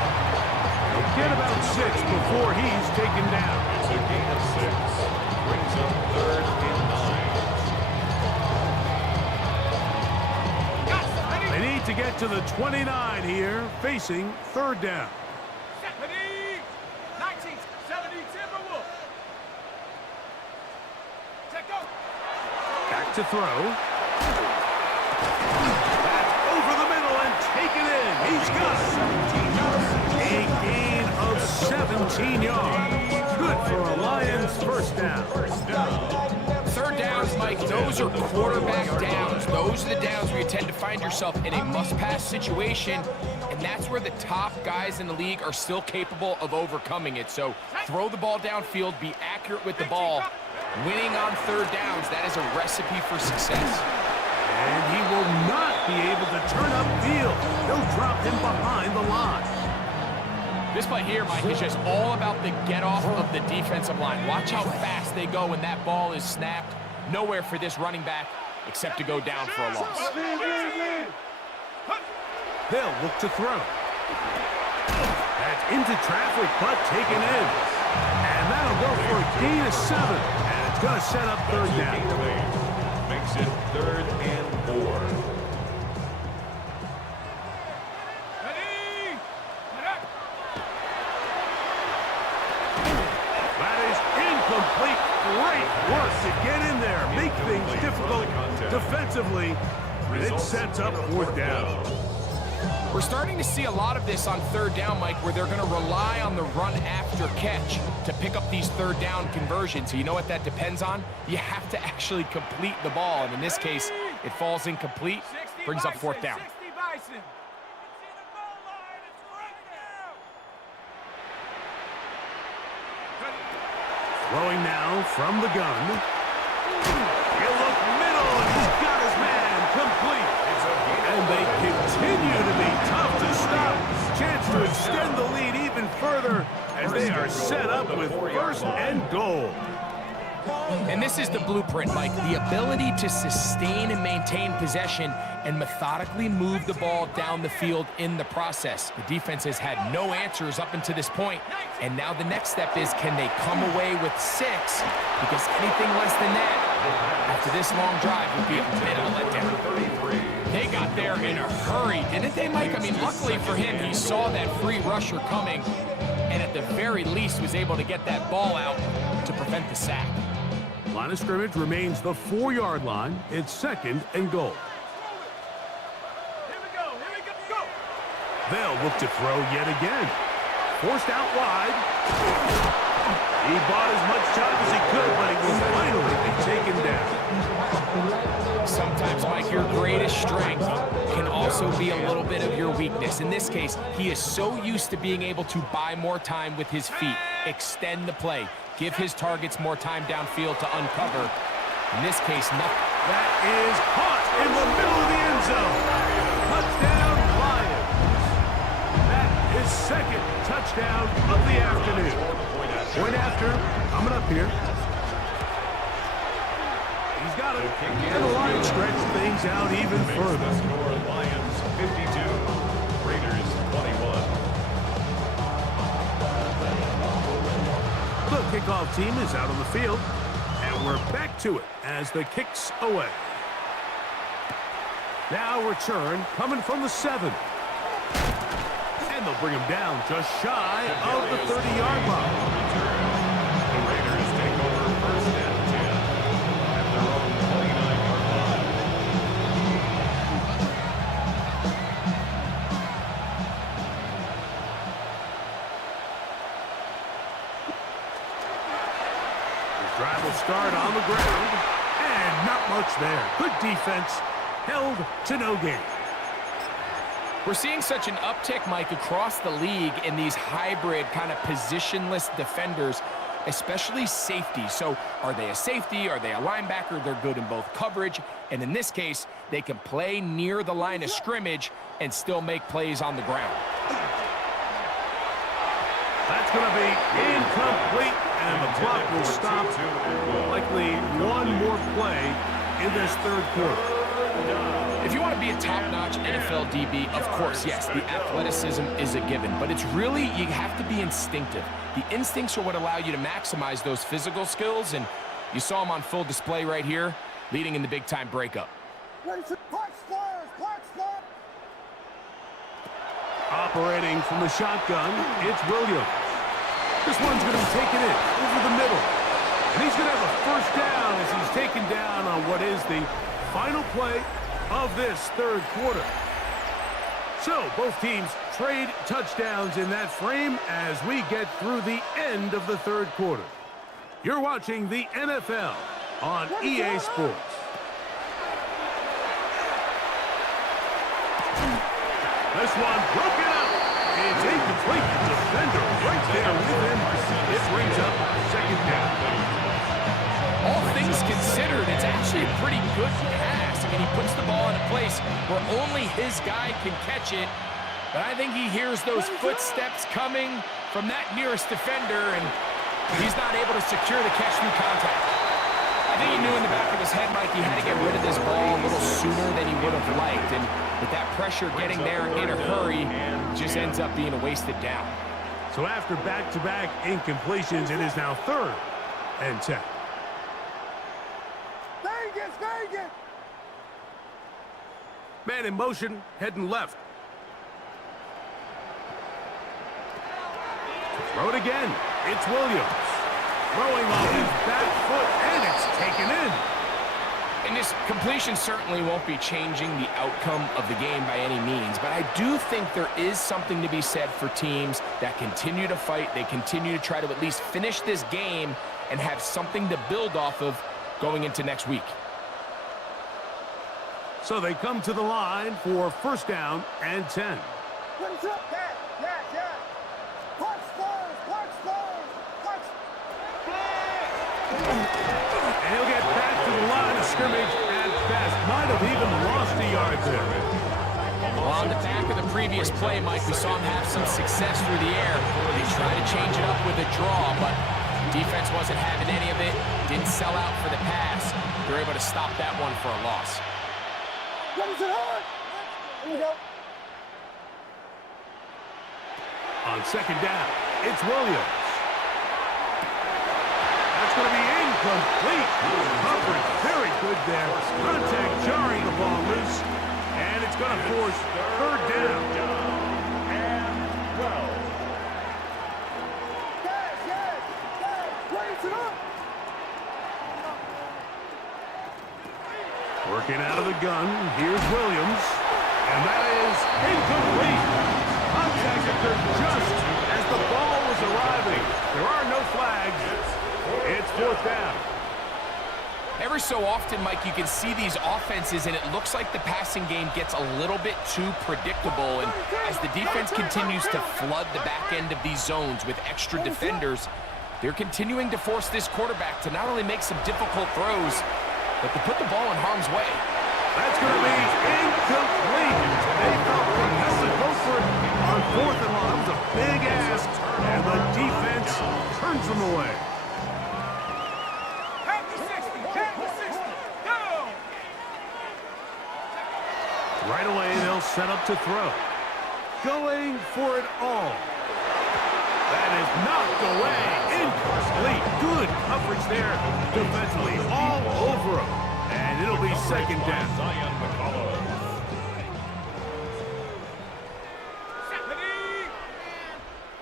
They'll get about 6 before he's taken down. It's a gain of 6. Brings up 3rd and 9. They need to get to the 29 here, facing 3rd down. 1970 Timberwolves. Back to throw. That's over the middle and taken in. He's got it. A gain of 17 yards. Good for a Lions first down. 3rd downs, Mike, those are quarterback downs. Those are the downs where you tend to find yourself in a must-pass situation, and that's where the top guys in the league are still capable of overcoming it. So throw the ball downfield, be accurate with the ball. Winning on 3rd downs, that is a recipe for success. And he will not be able to turn upfield. They'll drop him behind the line. This play here, Mike, is just all about the get-off of the defensive line. Watch how fast they go when that ball is snapped. Nowhere for this running back except to go down for a loss. They'll look to throw. That's into traffic, but taken in. And that'll go for a gain of 7. And it's going to set up 3rd down. Makes it 3rd and 4. That is incomplete. Great work to get in there. Make things difficult defensively. And it sets up 4th down. We're starting to see a lot of this on 3rd down, Mike, where they're going to rely on the run after catch to pick up these 3rd down conversions. So you know what that depends on? You have to actually complete the ball. And in this case, it falls incomplete, brings up 4th down. Throwing now from the gun. He'll look middle, and he's got his man complete. And they continue to be tough to stop. Chance to extend the lead even further as they are set up with 1st and goal. And this is the blueprint, Mike. The ability to sustain and maintain possession and methodically move the ball down the field in the process. The defense has had no answers up until this point, and now the next step is, can they come away with 6? Because anything less than that, after this long drive, would be a bit of a letdown. They got there in a hurry, didn't they, Mike? I mean, luckily for him, he saw that free rusher coming, and at the very least was able to get that ball out to prevent the sack. Line of scrimmage remains the 4-yard line. It's 2nd and goal. They'll look to throw yet again. Forced out wide. He bought as much time as he could, but he will finally be taken down. Sometimes, Mike, your greatest strength can also be a little bit of your weakness. In this case, he is so used to being able to buy more time with his feet, extend the play, give his targets more time downfield to uncover. In this case, nothing. That is caught in the middle of the end zone. Touchdown, Lions. That is second touchdown of the afternoon. Point after, coming up here. He's got it. And the Lions stretch things out even further. Score Lions 52, Raiders 21. The kickoff team is out on the field. And we're back to it as the kick's away. Now return coming from the 7. And they'll bring him down just shy of the 30-yard line. The Raiders take over first and 10 at their own 29-yard line. The drive will start on the ground. And not much there. Good defense. Held to no gain. We're seeing such an uptick, Mike, across the league in these hybrid kind of positionless defenders, especially safety. So are they a safety? Are they a linebacker? They're good in both coverage. And in this case, they can play near the line of scrimmage and still make plays on the ground. That's going to be incomplete, and the clock will stop. Likely one more play in this third quarter. If you want to be a top-notch NFL DB, of course, yes, the athleticism is a given, but it's really, you have to be instinctive. The instincts are what allow you to maximize those physical skills, and you saw them on full display right here, leading in the big-time breakup. Operating from the shotgun, it's Williams. This one's going to be taken in over the middle. And he's going to have a first down as he's taken down on what is the final play of this third quarter. So both teams trade touchdowns in that frame as we get through the end of the third quarter. You're watching the NFL on EA Sports. This one broken up. It's incomplete. Defender right there with him. It brings up second down. All things considered, it's actually a pretty good pass. I mean, he puts the ball in a place where only his guy can catch it. But I think he hears those footsteps coming from that nearest defender, and he's not able to secure the catch through contact. I think he knew in the back of his head, Mike, he had to get rid of this ball a little sooner than he would have liked. And with that pressure getting there in a hurry, just ends up being a wasted down. So after back-to-back incompletions, it is now 3rd and 10. Man in motion, heading left. Throw it again. It's Williams. Throwing off his back foot, and it's taken in. And this completion certainly won't be changing the outcome of the game by any means, but I do think there is something to be said for teams that continue to fight. They continue to try to at least finish this game and have something to build off of going into next week. So they come to the line for first down and 10. And he'll get back to the line of scrimmage at best. Might have even lost a yard there. Well, on the back of the previous play, Mike, we saw him have some success through the air. They tried to change it up with a draw, but defense wasn't having any of it. Didn't sell out for the pass. They're able to stop that one for a loss. On second down, it's Williams. That's going to be incomplete. Coverage very good there. Contact jarring the ball loose. And it's going to force third down. Working out of the gun, here's Williams. And that is incomplete. Contact occurred just as the ball was arriving. There are no flags. It's fourth down. Every so often, Mike, you can see these offenses, and it looks like the passing game gets a little bit too predictable. And as the defense continues to flood the back end of these zones with extra defenders, they're continuing to force this quarterback to not only make some difficult throws, but to put the ball in harm's way. That's going to be incomplete. They felt compelled to go for it on 4th and long. That was a big ask, and the defense turns them away. Right away, they'll set up to throw. Going for it all. That is knocked away. Incomplete. Good coverage there defensively. All over him. And it'll be second down.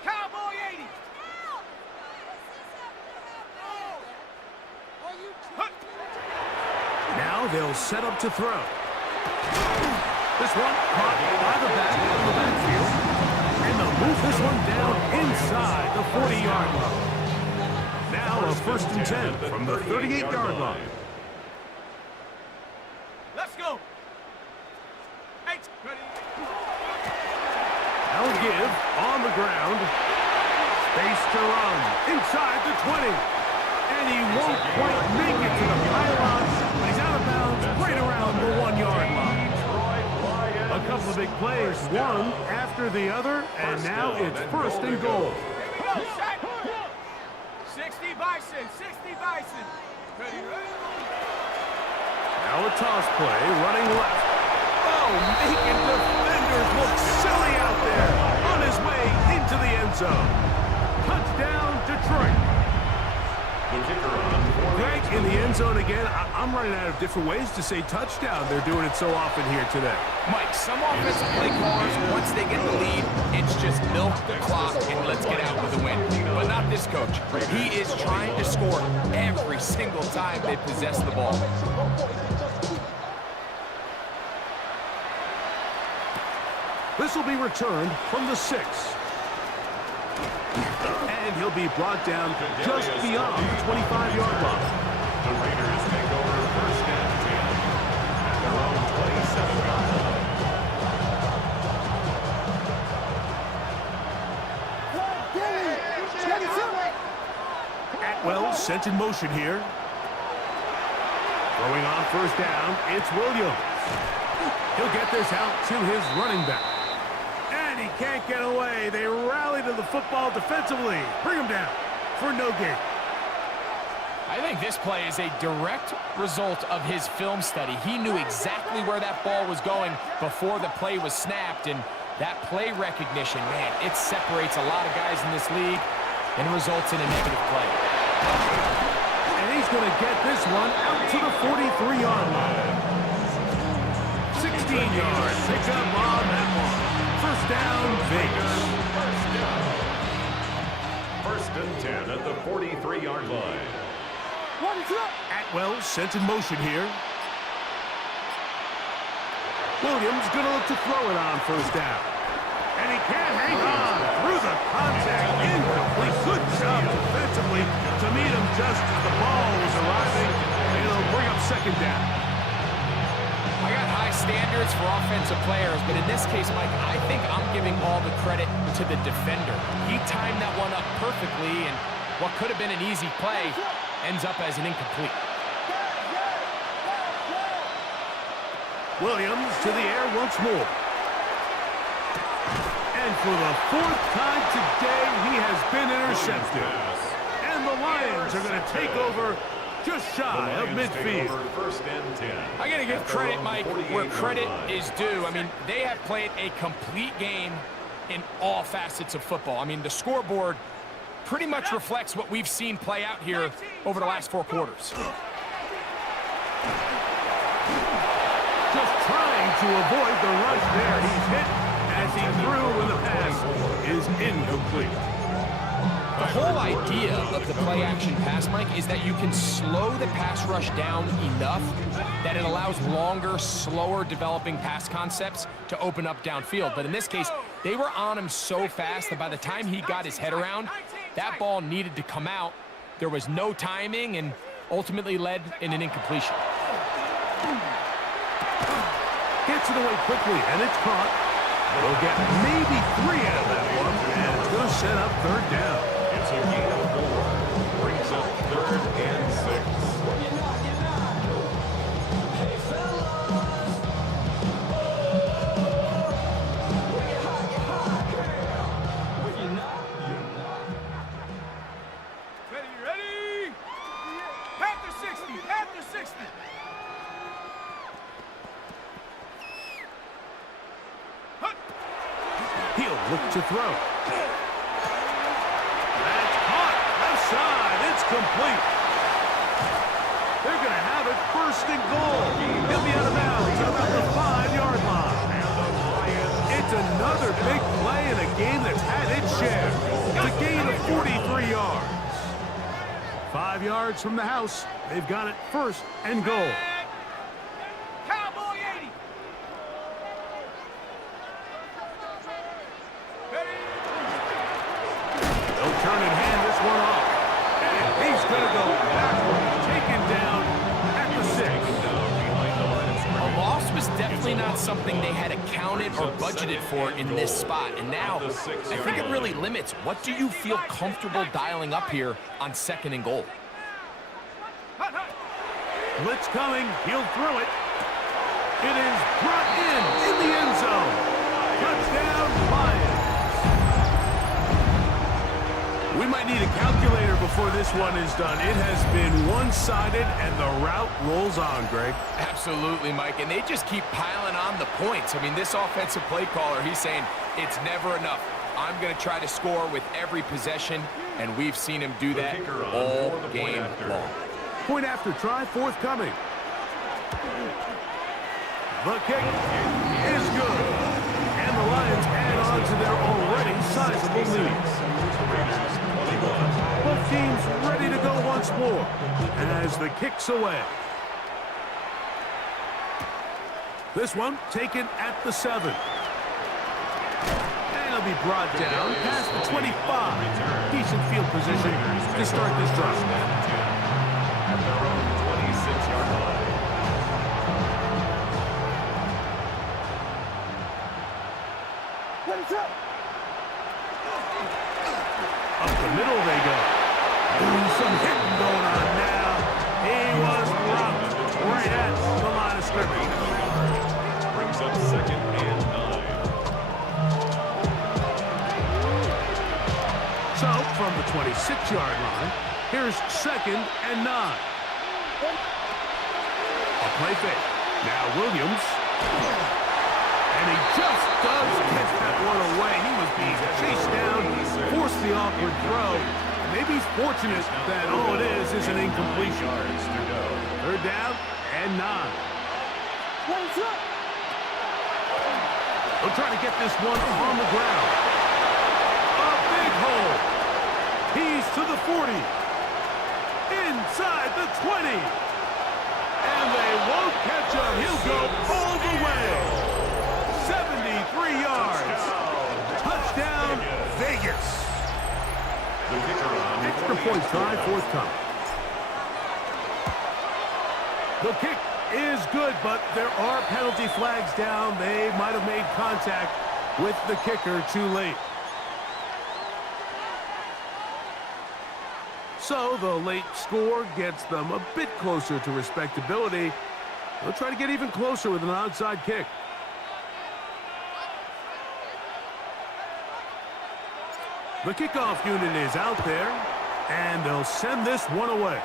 Cowboy 80. Now they'll set up to throw. This one caught by the back of the backfield. And they'll move this one down inside the 40-yard line. Now a 1st and 10 from the 38-yard line. Let's go. They'll give on the ground. Space to run inside the 20. And he won't quite make it to the pylon. But he's out of bounds right around the 1-yard line. A couple of big plays, one after the other, and now it's 1st and goal. 60 Bison, 60 Bison. Ready, ready. Now a toss play, running left. Oh, making defenders look silly out there. On his way into the end zone. Touchdown, Detroit. Greg in the end zone again. I'm running out of different ways to say touchdown. They're doing it so often here today. Mike, some offensive play callers, once they get the lead, it's just milk the clock and let's get out with a win. But not this coach. He is trying to score every single time they possess the ball. This will be returned from the 6. And he'll be brought down just beyond the 25-yard line. The Raiders take over 1st and 10 at their own 27-yard line. Atwell sent in motion here. Throwing on 1st down, it's Williams. He'll get this out to his running back. And he can't get away. They rally to the football defensively. Bring him down for no gain. I think this play is a direct result of his film study. He knew exactly where that ball was going before the play was snapped, and that play recognition, man, it separates a lot of guys in this league and results in a negative play. And he's going to get this one out to the 43-yard line. 16 yards. Pick up on that one. 1st down, Vegas. 1st and 10 at the 43-yard line. Atwell sent in motion here. Williams going to look to throw it on 1st down. And he can't hang on through the contact. Incomplete. Good job defensively to meet him just as the ball was arriving. And it'll bring up 2nd down. I got high standards for offensive players, but in this case, Mike, I think I'm giving all the credit to the defender. He timed that one up perfectly, and what could have been an easy play ends up as an incomplete. Williams to the air once more. And for the 4th time today, he has been intercepted. And the Lions are going to take over just shy of midfield. 1st and 10. I got to give credit, Mike, where credit is due. I mean, they have played a complete game in all facets of football. I mean, the scoreboard pretty much reflects what we've seen play out here over the last 4 quarters. Just trying to avoid the rush there. He's hit as he threw when the pass is incomplete. The whole idea of the play-action pass, Mike, is that you can slow the pass rush down enough that it allows longer, slower developing pass concepts to open up downfield. But in this case, they were on him so fast that by the time he got his head around, that ball needed to come out. There was no timing, and ultimately led in an incompletion. Gets it away quickly, and it's caught. They'll get maybe 3 out of that one, and it's going to set up third down. It's a gain of 4. Brings up 3rd and 6. Ready? Panther 60, Panther 60. He'll look to throw. That's caught. Left side. It's complete. They're going to have it first and goal. He'll be out of bounds at about the 5-yard line. It's another big play in a game that's had its share. It's a gain of 43 yards. 5 yards from the house. They've got it first and goal. Cowboy 80. They'll turn and hand this one off. And he's going to go backwards, taken down at the 6. A loss was definitely not something they had accounted or budgeted for in this spot. And now, I think it really limits what do you feel comfortable dialing up here on 2nd and goal. Blitz coming. He'll throw it. It is brought in the end zone. Touchdown, Lions. We might need a calculator before this one is done. It has been one-sided, and the route rolls on, Greg. Absolutely, Mike, and they just keep piling on the points. I mean, this offensive play caller, he's saying it's never enough. I'm going to try to score with every possession, and we've seen him do that all game long. Point after try forthcoming. The kick is good. And the Lions add on to their already sizable lead. Both teams ready to go once more as the kick's away. This one taken at the 7. And it'll be brought down past the 25. Decent field position to start this drive. At their own 26-yard line. Up the middle they go. Doing some hitting going on now. He was blocked right at the line of scrimmage. Brings up 2nd and 9. So, from the 26-yard line, here's 2nd and 9. A play fake. Now Williams. And he just does catch that one away. He was being chased down, forced the awkward throw. And maybe he's fortunate that all it is an incompletion. 3rd down and 9. They'll try to get this one on the ground. A big hole. He's to the 40. Inside the 20. And they won't catch him. He'll go all the way. 73 yards. Touchdown, Vegas. Extra point try forthcoming. The kick is good, but there are penalty flags down. They might have made contact with the kicker too late. So the late score gets them a bit closer to respectability. They'll try to get even closer with an onside kick. The kickoff unit is out there, and they'll send this one away.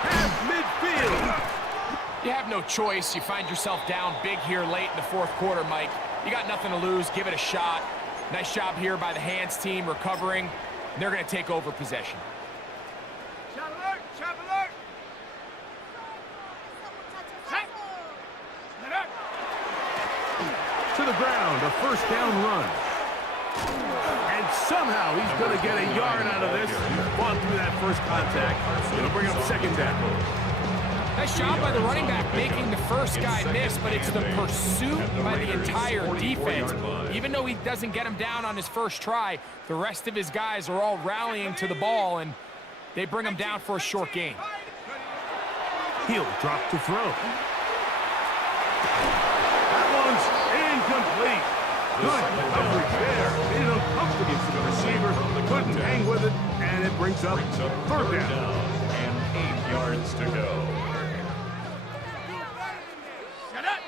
Past midfield. You have no choice. You find yourself down big here late in the 4th quarter, Mike. You got nothing to lose. Give it a shot. Nice job here by the hands team recovering. They're going to take over possession. Chop alert, chop alert. Set. Alert. To the ground, a 1st down run. And somehow he's going to get a yard out of this. Fought through that first contact. It'll bring up 2nd down. Nice job by the running back making the first guy miss, but it's the pursuit by the entire defense. Even though he doesn't get him down on his first try, the rest of his guys are all rallying to the ball, and they bring him down for a short gain. He'll drop to throw. That one's incomplete. Good coverage there. Made it uncomfortable for the receiver. Couldn't hang with it, and it brings up third down. And 8 yards to go. Shut up.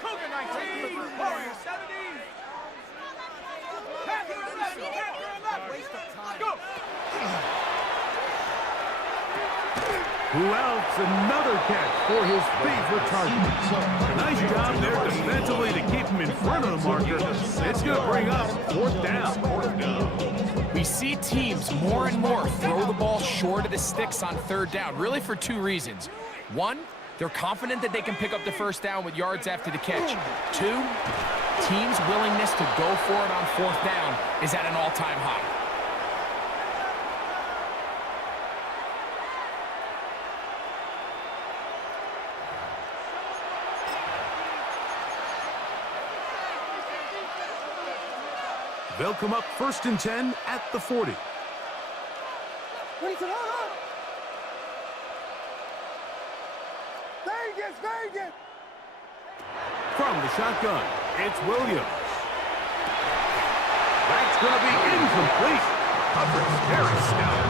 Cougar 19, Warrior 70. Panther 11, Panther 11. Waste of time. Go. Who else? Another catch for his favorite target. Nice job there defensively to keep him in front of the marker. It's going to bring up fourth down. We see teams more and more throw the ball short of the sticks on third down, really for two reasons. One, they're confident that they can pick up the first down with yards after the catch. Two, teams' willingness to go for it on fourth down is at an all-time high. They'll come up 1st and 10 at the 40. Vegas! From the shotgun, it's Williams. That's going to be incomplete. Coverage very stout.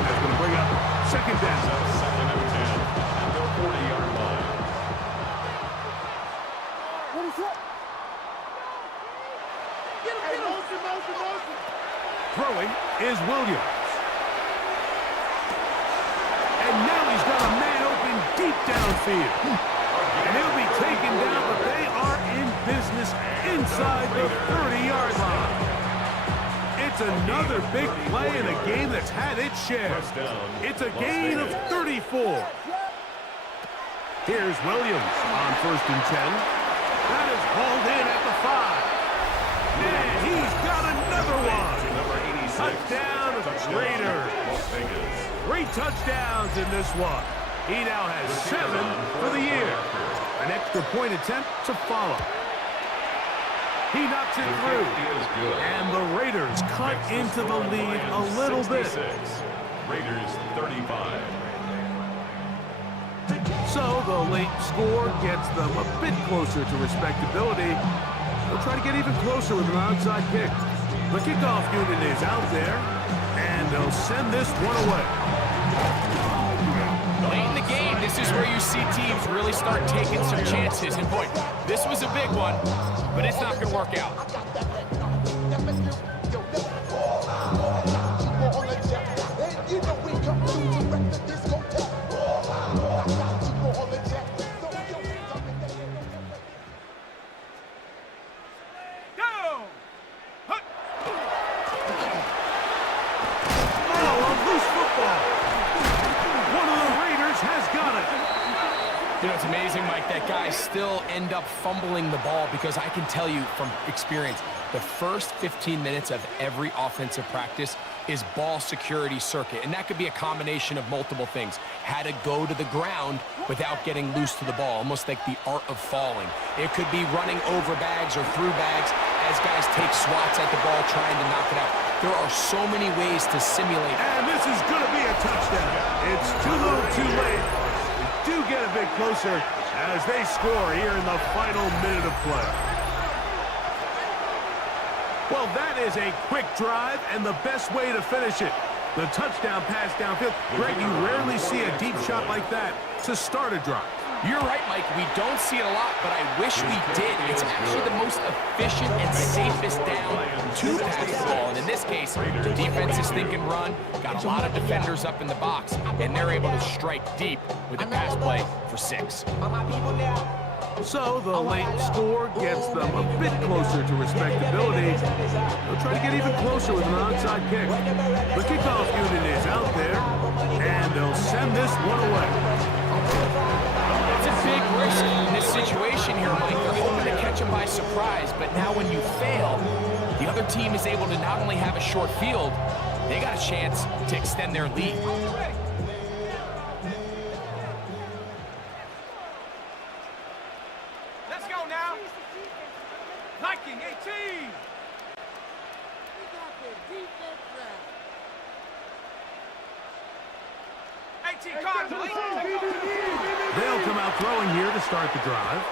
That's going to bring up second down. Second and 10 at the 40-yard line. What is that? Get him! Motion. Throwing is Williams. And now he's got a man open deep downfield. And he'll be taken down, but they are in business inside the 30-yard line. It's another big play in a game that's had its share. It's a gain of 34. Here's Williams on 1st and 10. That is hauled in at the 5. And he's got another one. Touchdown to the Raiders. 3 touchdowns in this one. He now has 7 for the year. An extra point attempt to follow. He knocks it through. And the Raiders cut into the lead a little bit. Raiders 35. So the late score gets them a bit closer to respectability. They'll try to get even closer with an onside kick. The kickoff unit is out there, and they'll send this one away. Late in the game, this is where you see teams really start taking some chances. And boy, this was a big one, but it's not going to work out. You know, it's amazing, Mike, that guys still end up fumbling the ball because I can tell you from experience, the first 15 minutes of every offensive practice is ball security circuit, and that could be a combination of multiple things. How to go to the ground without getting loose to the ball, almost like the art of falling. It could be running over bags or through bags as guys take swats at the ball trying to knock it out. There are so many ways to simulate. And this is going to be a touchdown. It's too little too late. They do get a bit closer as they score here in the final minute of play. Well, that is a quick drive and the best way to finish it. The touchdown pass downfield. Greg, you rarely see a deep shot like that to start a drive. You're right, Mike. We don't see it a lot, but I wish we did. It's actually the most efficient and safest down to pass the ball. And in this case, the defense is thinking run, got a lot of defenders up in the box, and they're able to strike deep with a pass play for 6. So the late score gets them a bit closer to respectability. They'll try to get even closer with an onside kick. The kickoff unit is out there, and they'll send this one away. It's a big risk in this situation here, Mike. They're hoping to catch him by surprise, but now when you fail, the other team is able to not only have a short field, they got a chance to extend their lead. Let's go now. Viking 18. They'll come out throwing here to start the drive.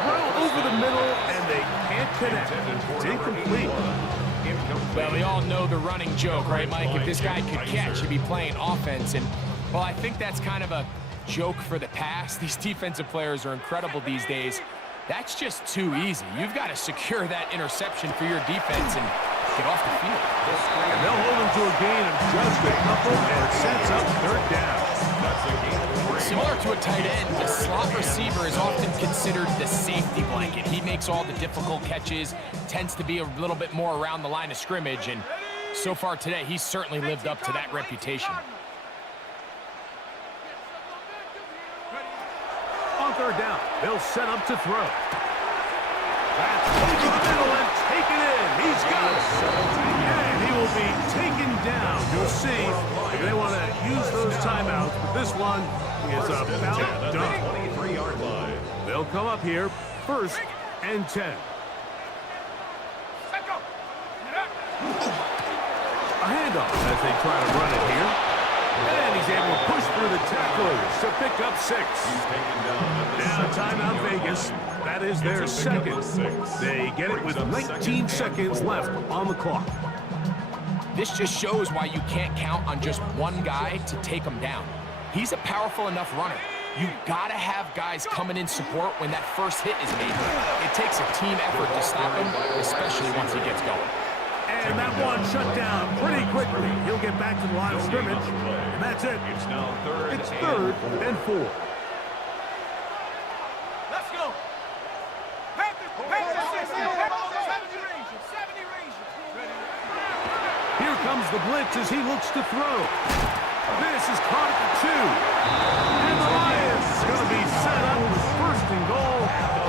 Throw over the middle, and they can't connect. It's incomplete. Well, we all know the running joke, right, Mike? If this guy could catch, he'd be playing offense. And, well, I think that's kind of a joke for the past. These defensive players are incredible these days. That's just too easy. You've got to secure that interception for your defense and get off the field. And they'll hold him to a gain of just a couple, and it sets up third down. Similar to a tight end, the slot receiver is often considered the safety blanket. He makes all the difficult catches, tends to be a little bit more around the line of scrimmage, and so far today, he's certainly lived up to that reputation. On third down, they'll set up to throw. That's over the middle and taken in. He's got it. And he will be taken down. You'll see if they want to use those timeouts, but this one is about done. 23-yard line. They'll come up here, 1st and 10. A handoff as they try to run it here. And he's able to push through the tacklers to pick up 6. Now timeout Vegas. That is their second. They get it with 19 seconds left on the clock. This just shows why you can't count on just one guy to take him down. He's a powerful enough runner. You gotta have guys coming in support when that first hit is made. It takes a team effort to stop him, especially once he gets going. And that one shut down pretty quickly. He'll get back to the line of scrimmage, and that's it. It's now third and 4. Let's go. Here comes the blitz as he looks to throw. This is caught at the 2. And the Lions are going to be set up with 1st and goal.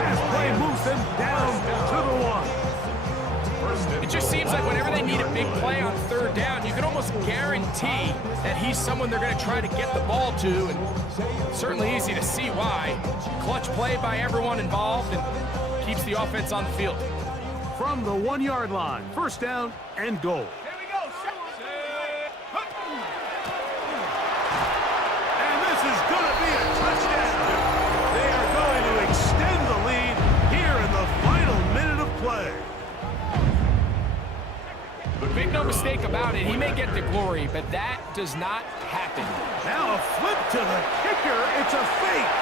Pass play moves them down to the 1. It just seems like whenever they need a big play on third down, you can almost guarantee that he's someone they're going to try to get the ball to, and it's certainly easy to see why. Clutch play by everyone involved and keeps the offense on the field. From the 1-yard line, 1st down and goal. Here we go. And this is going to be a touchdown. They are going to extend the lead here in the final minute of play. Make no mistake about it, he may get the glory, but that does not happen. Now a flip to the kicker. It's a fake.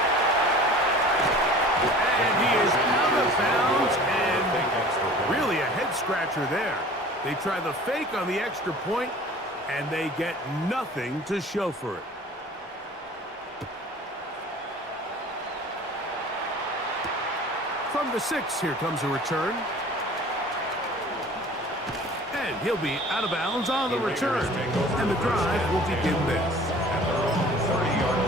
And he is out of bounds, and really a head-scratcher there. They try the fake on the extra point, and they get nothing to show for it. From the 6, here comes a return. And he'll be out of bounds on the return. And the drive will begin there. at their own 30-yard line.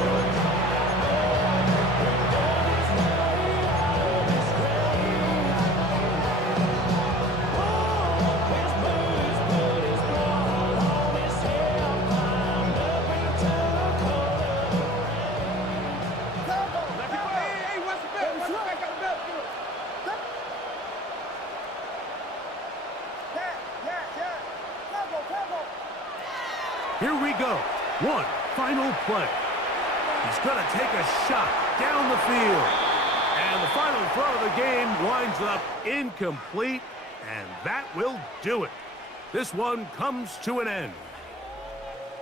Here we go. One final play. He's going to take a shot down the field. And the final throw of the game winds up incomplete, and that will do it. This one comes to an end.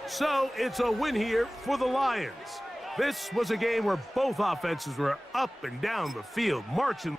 So it's a win here for the Lions. This was a game where both offenses were up and down the field, marching.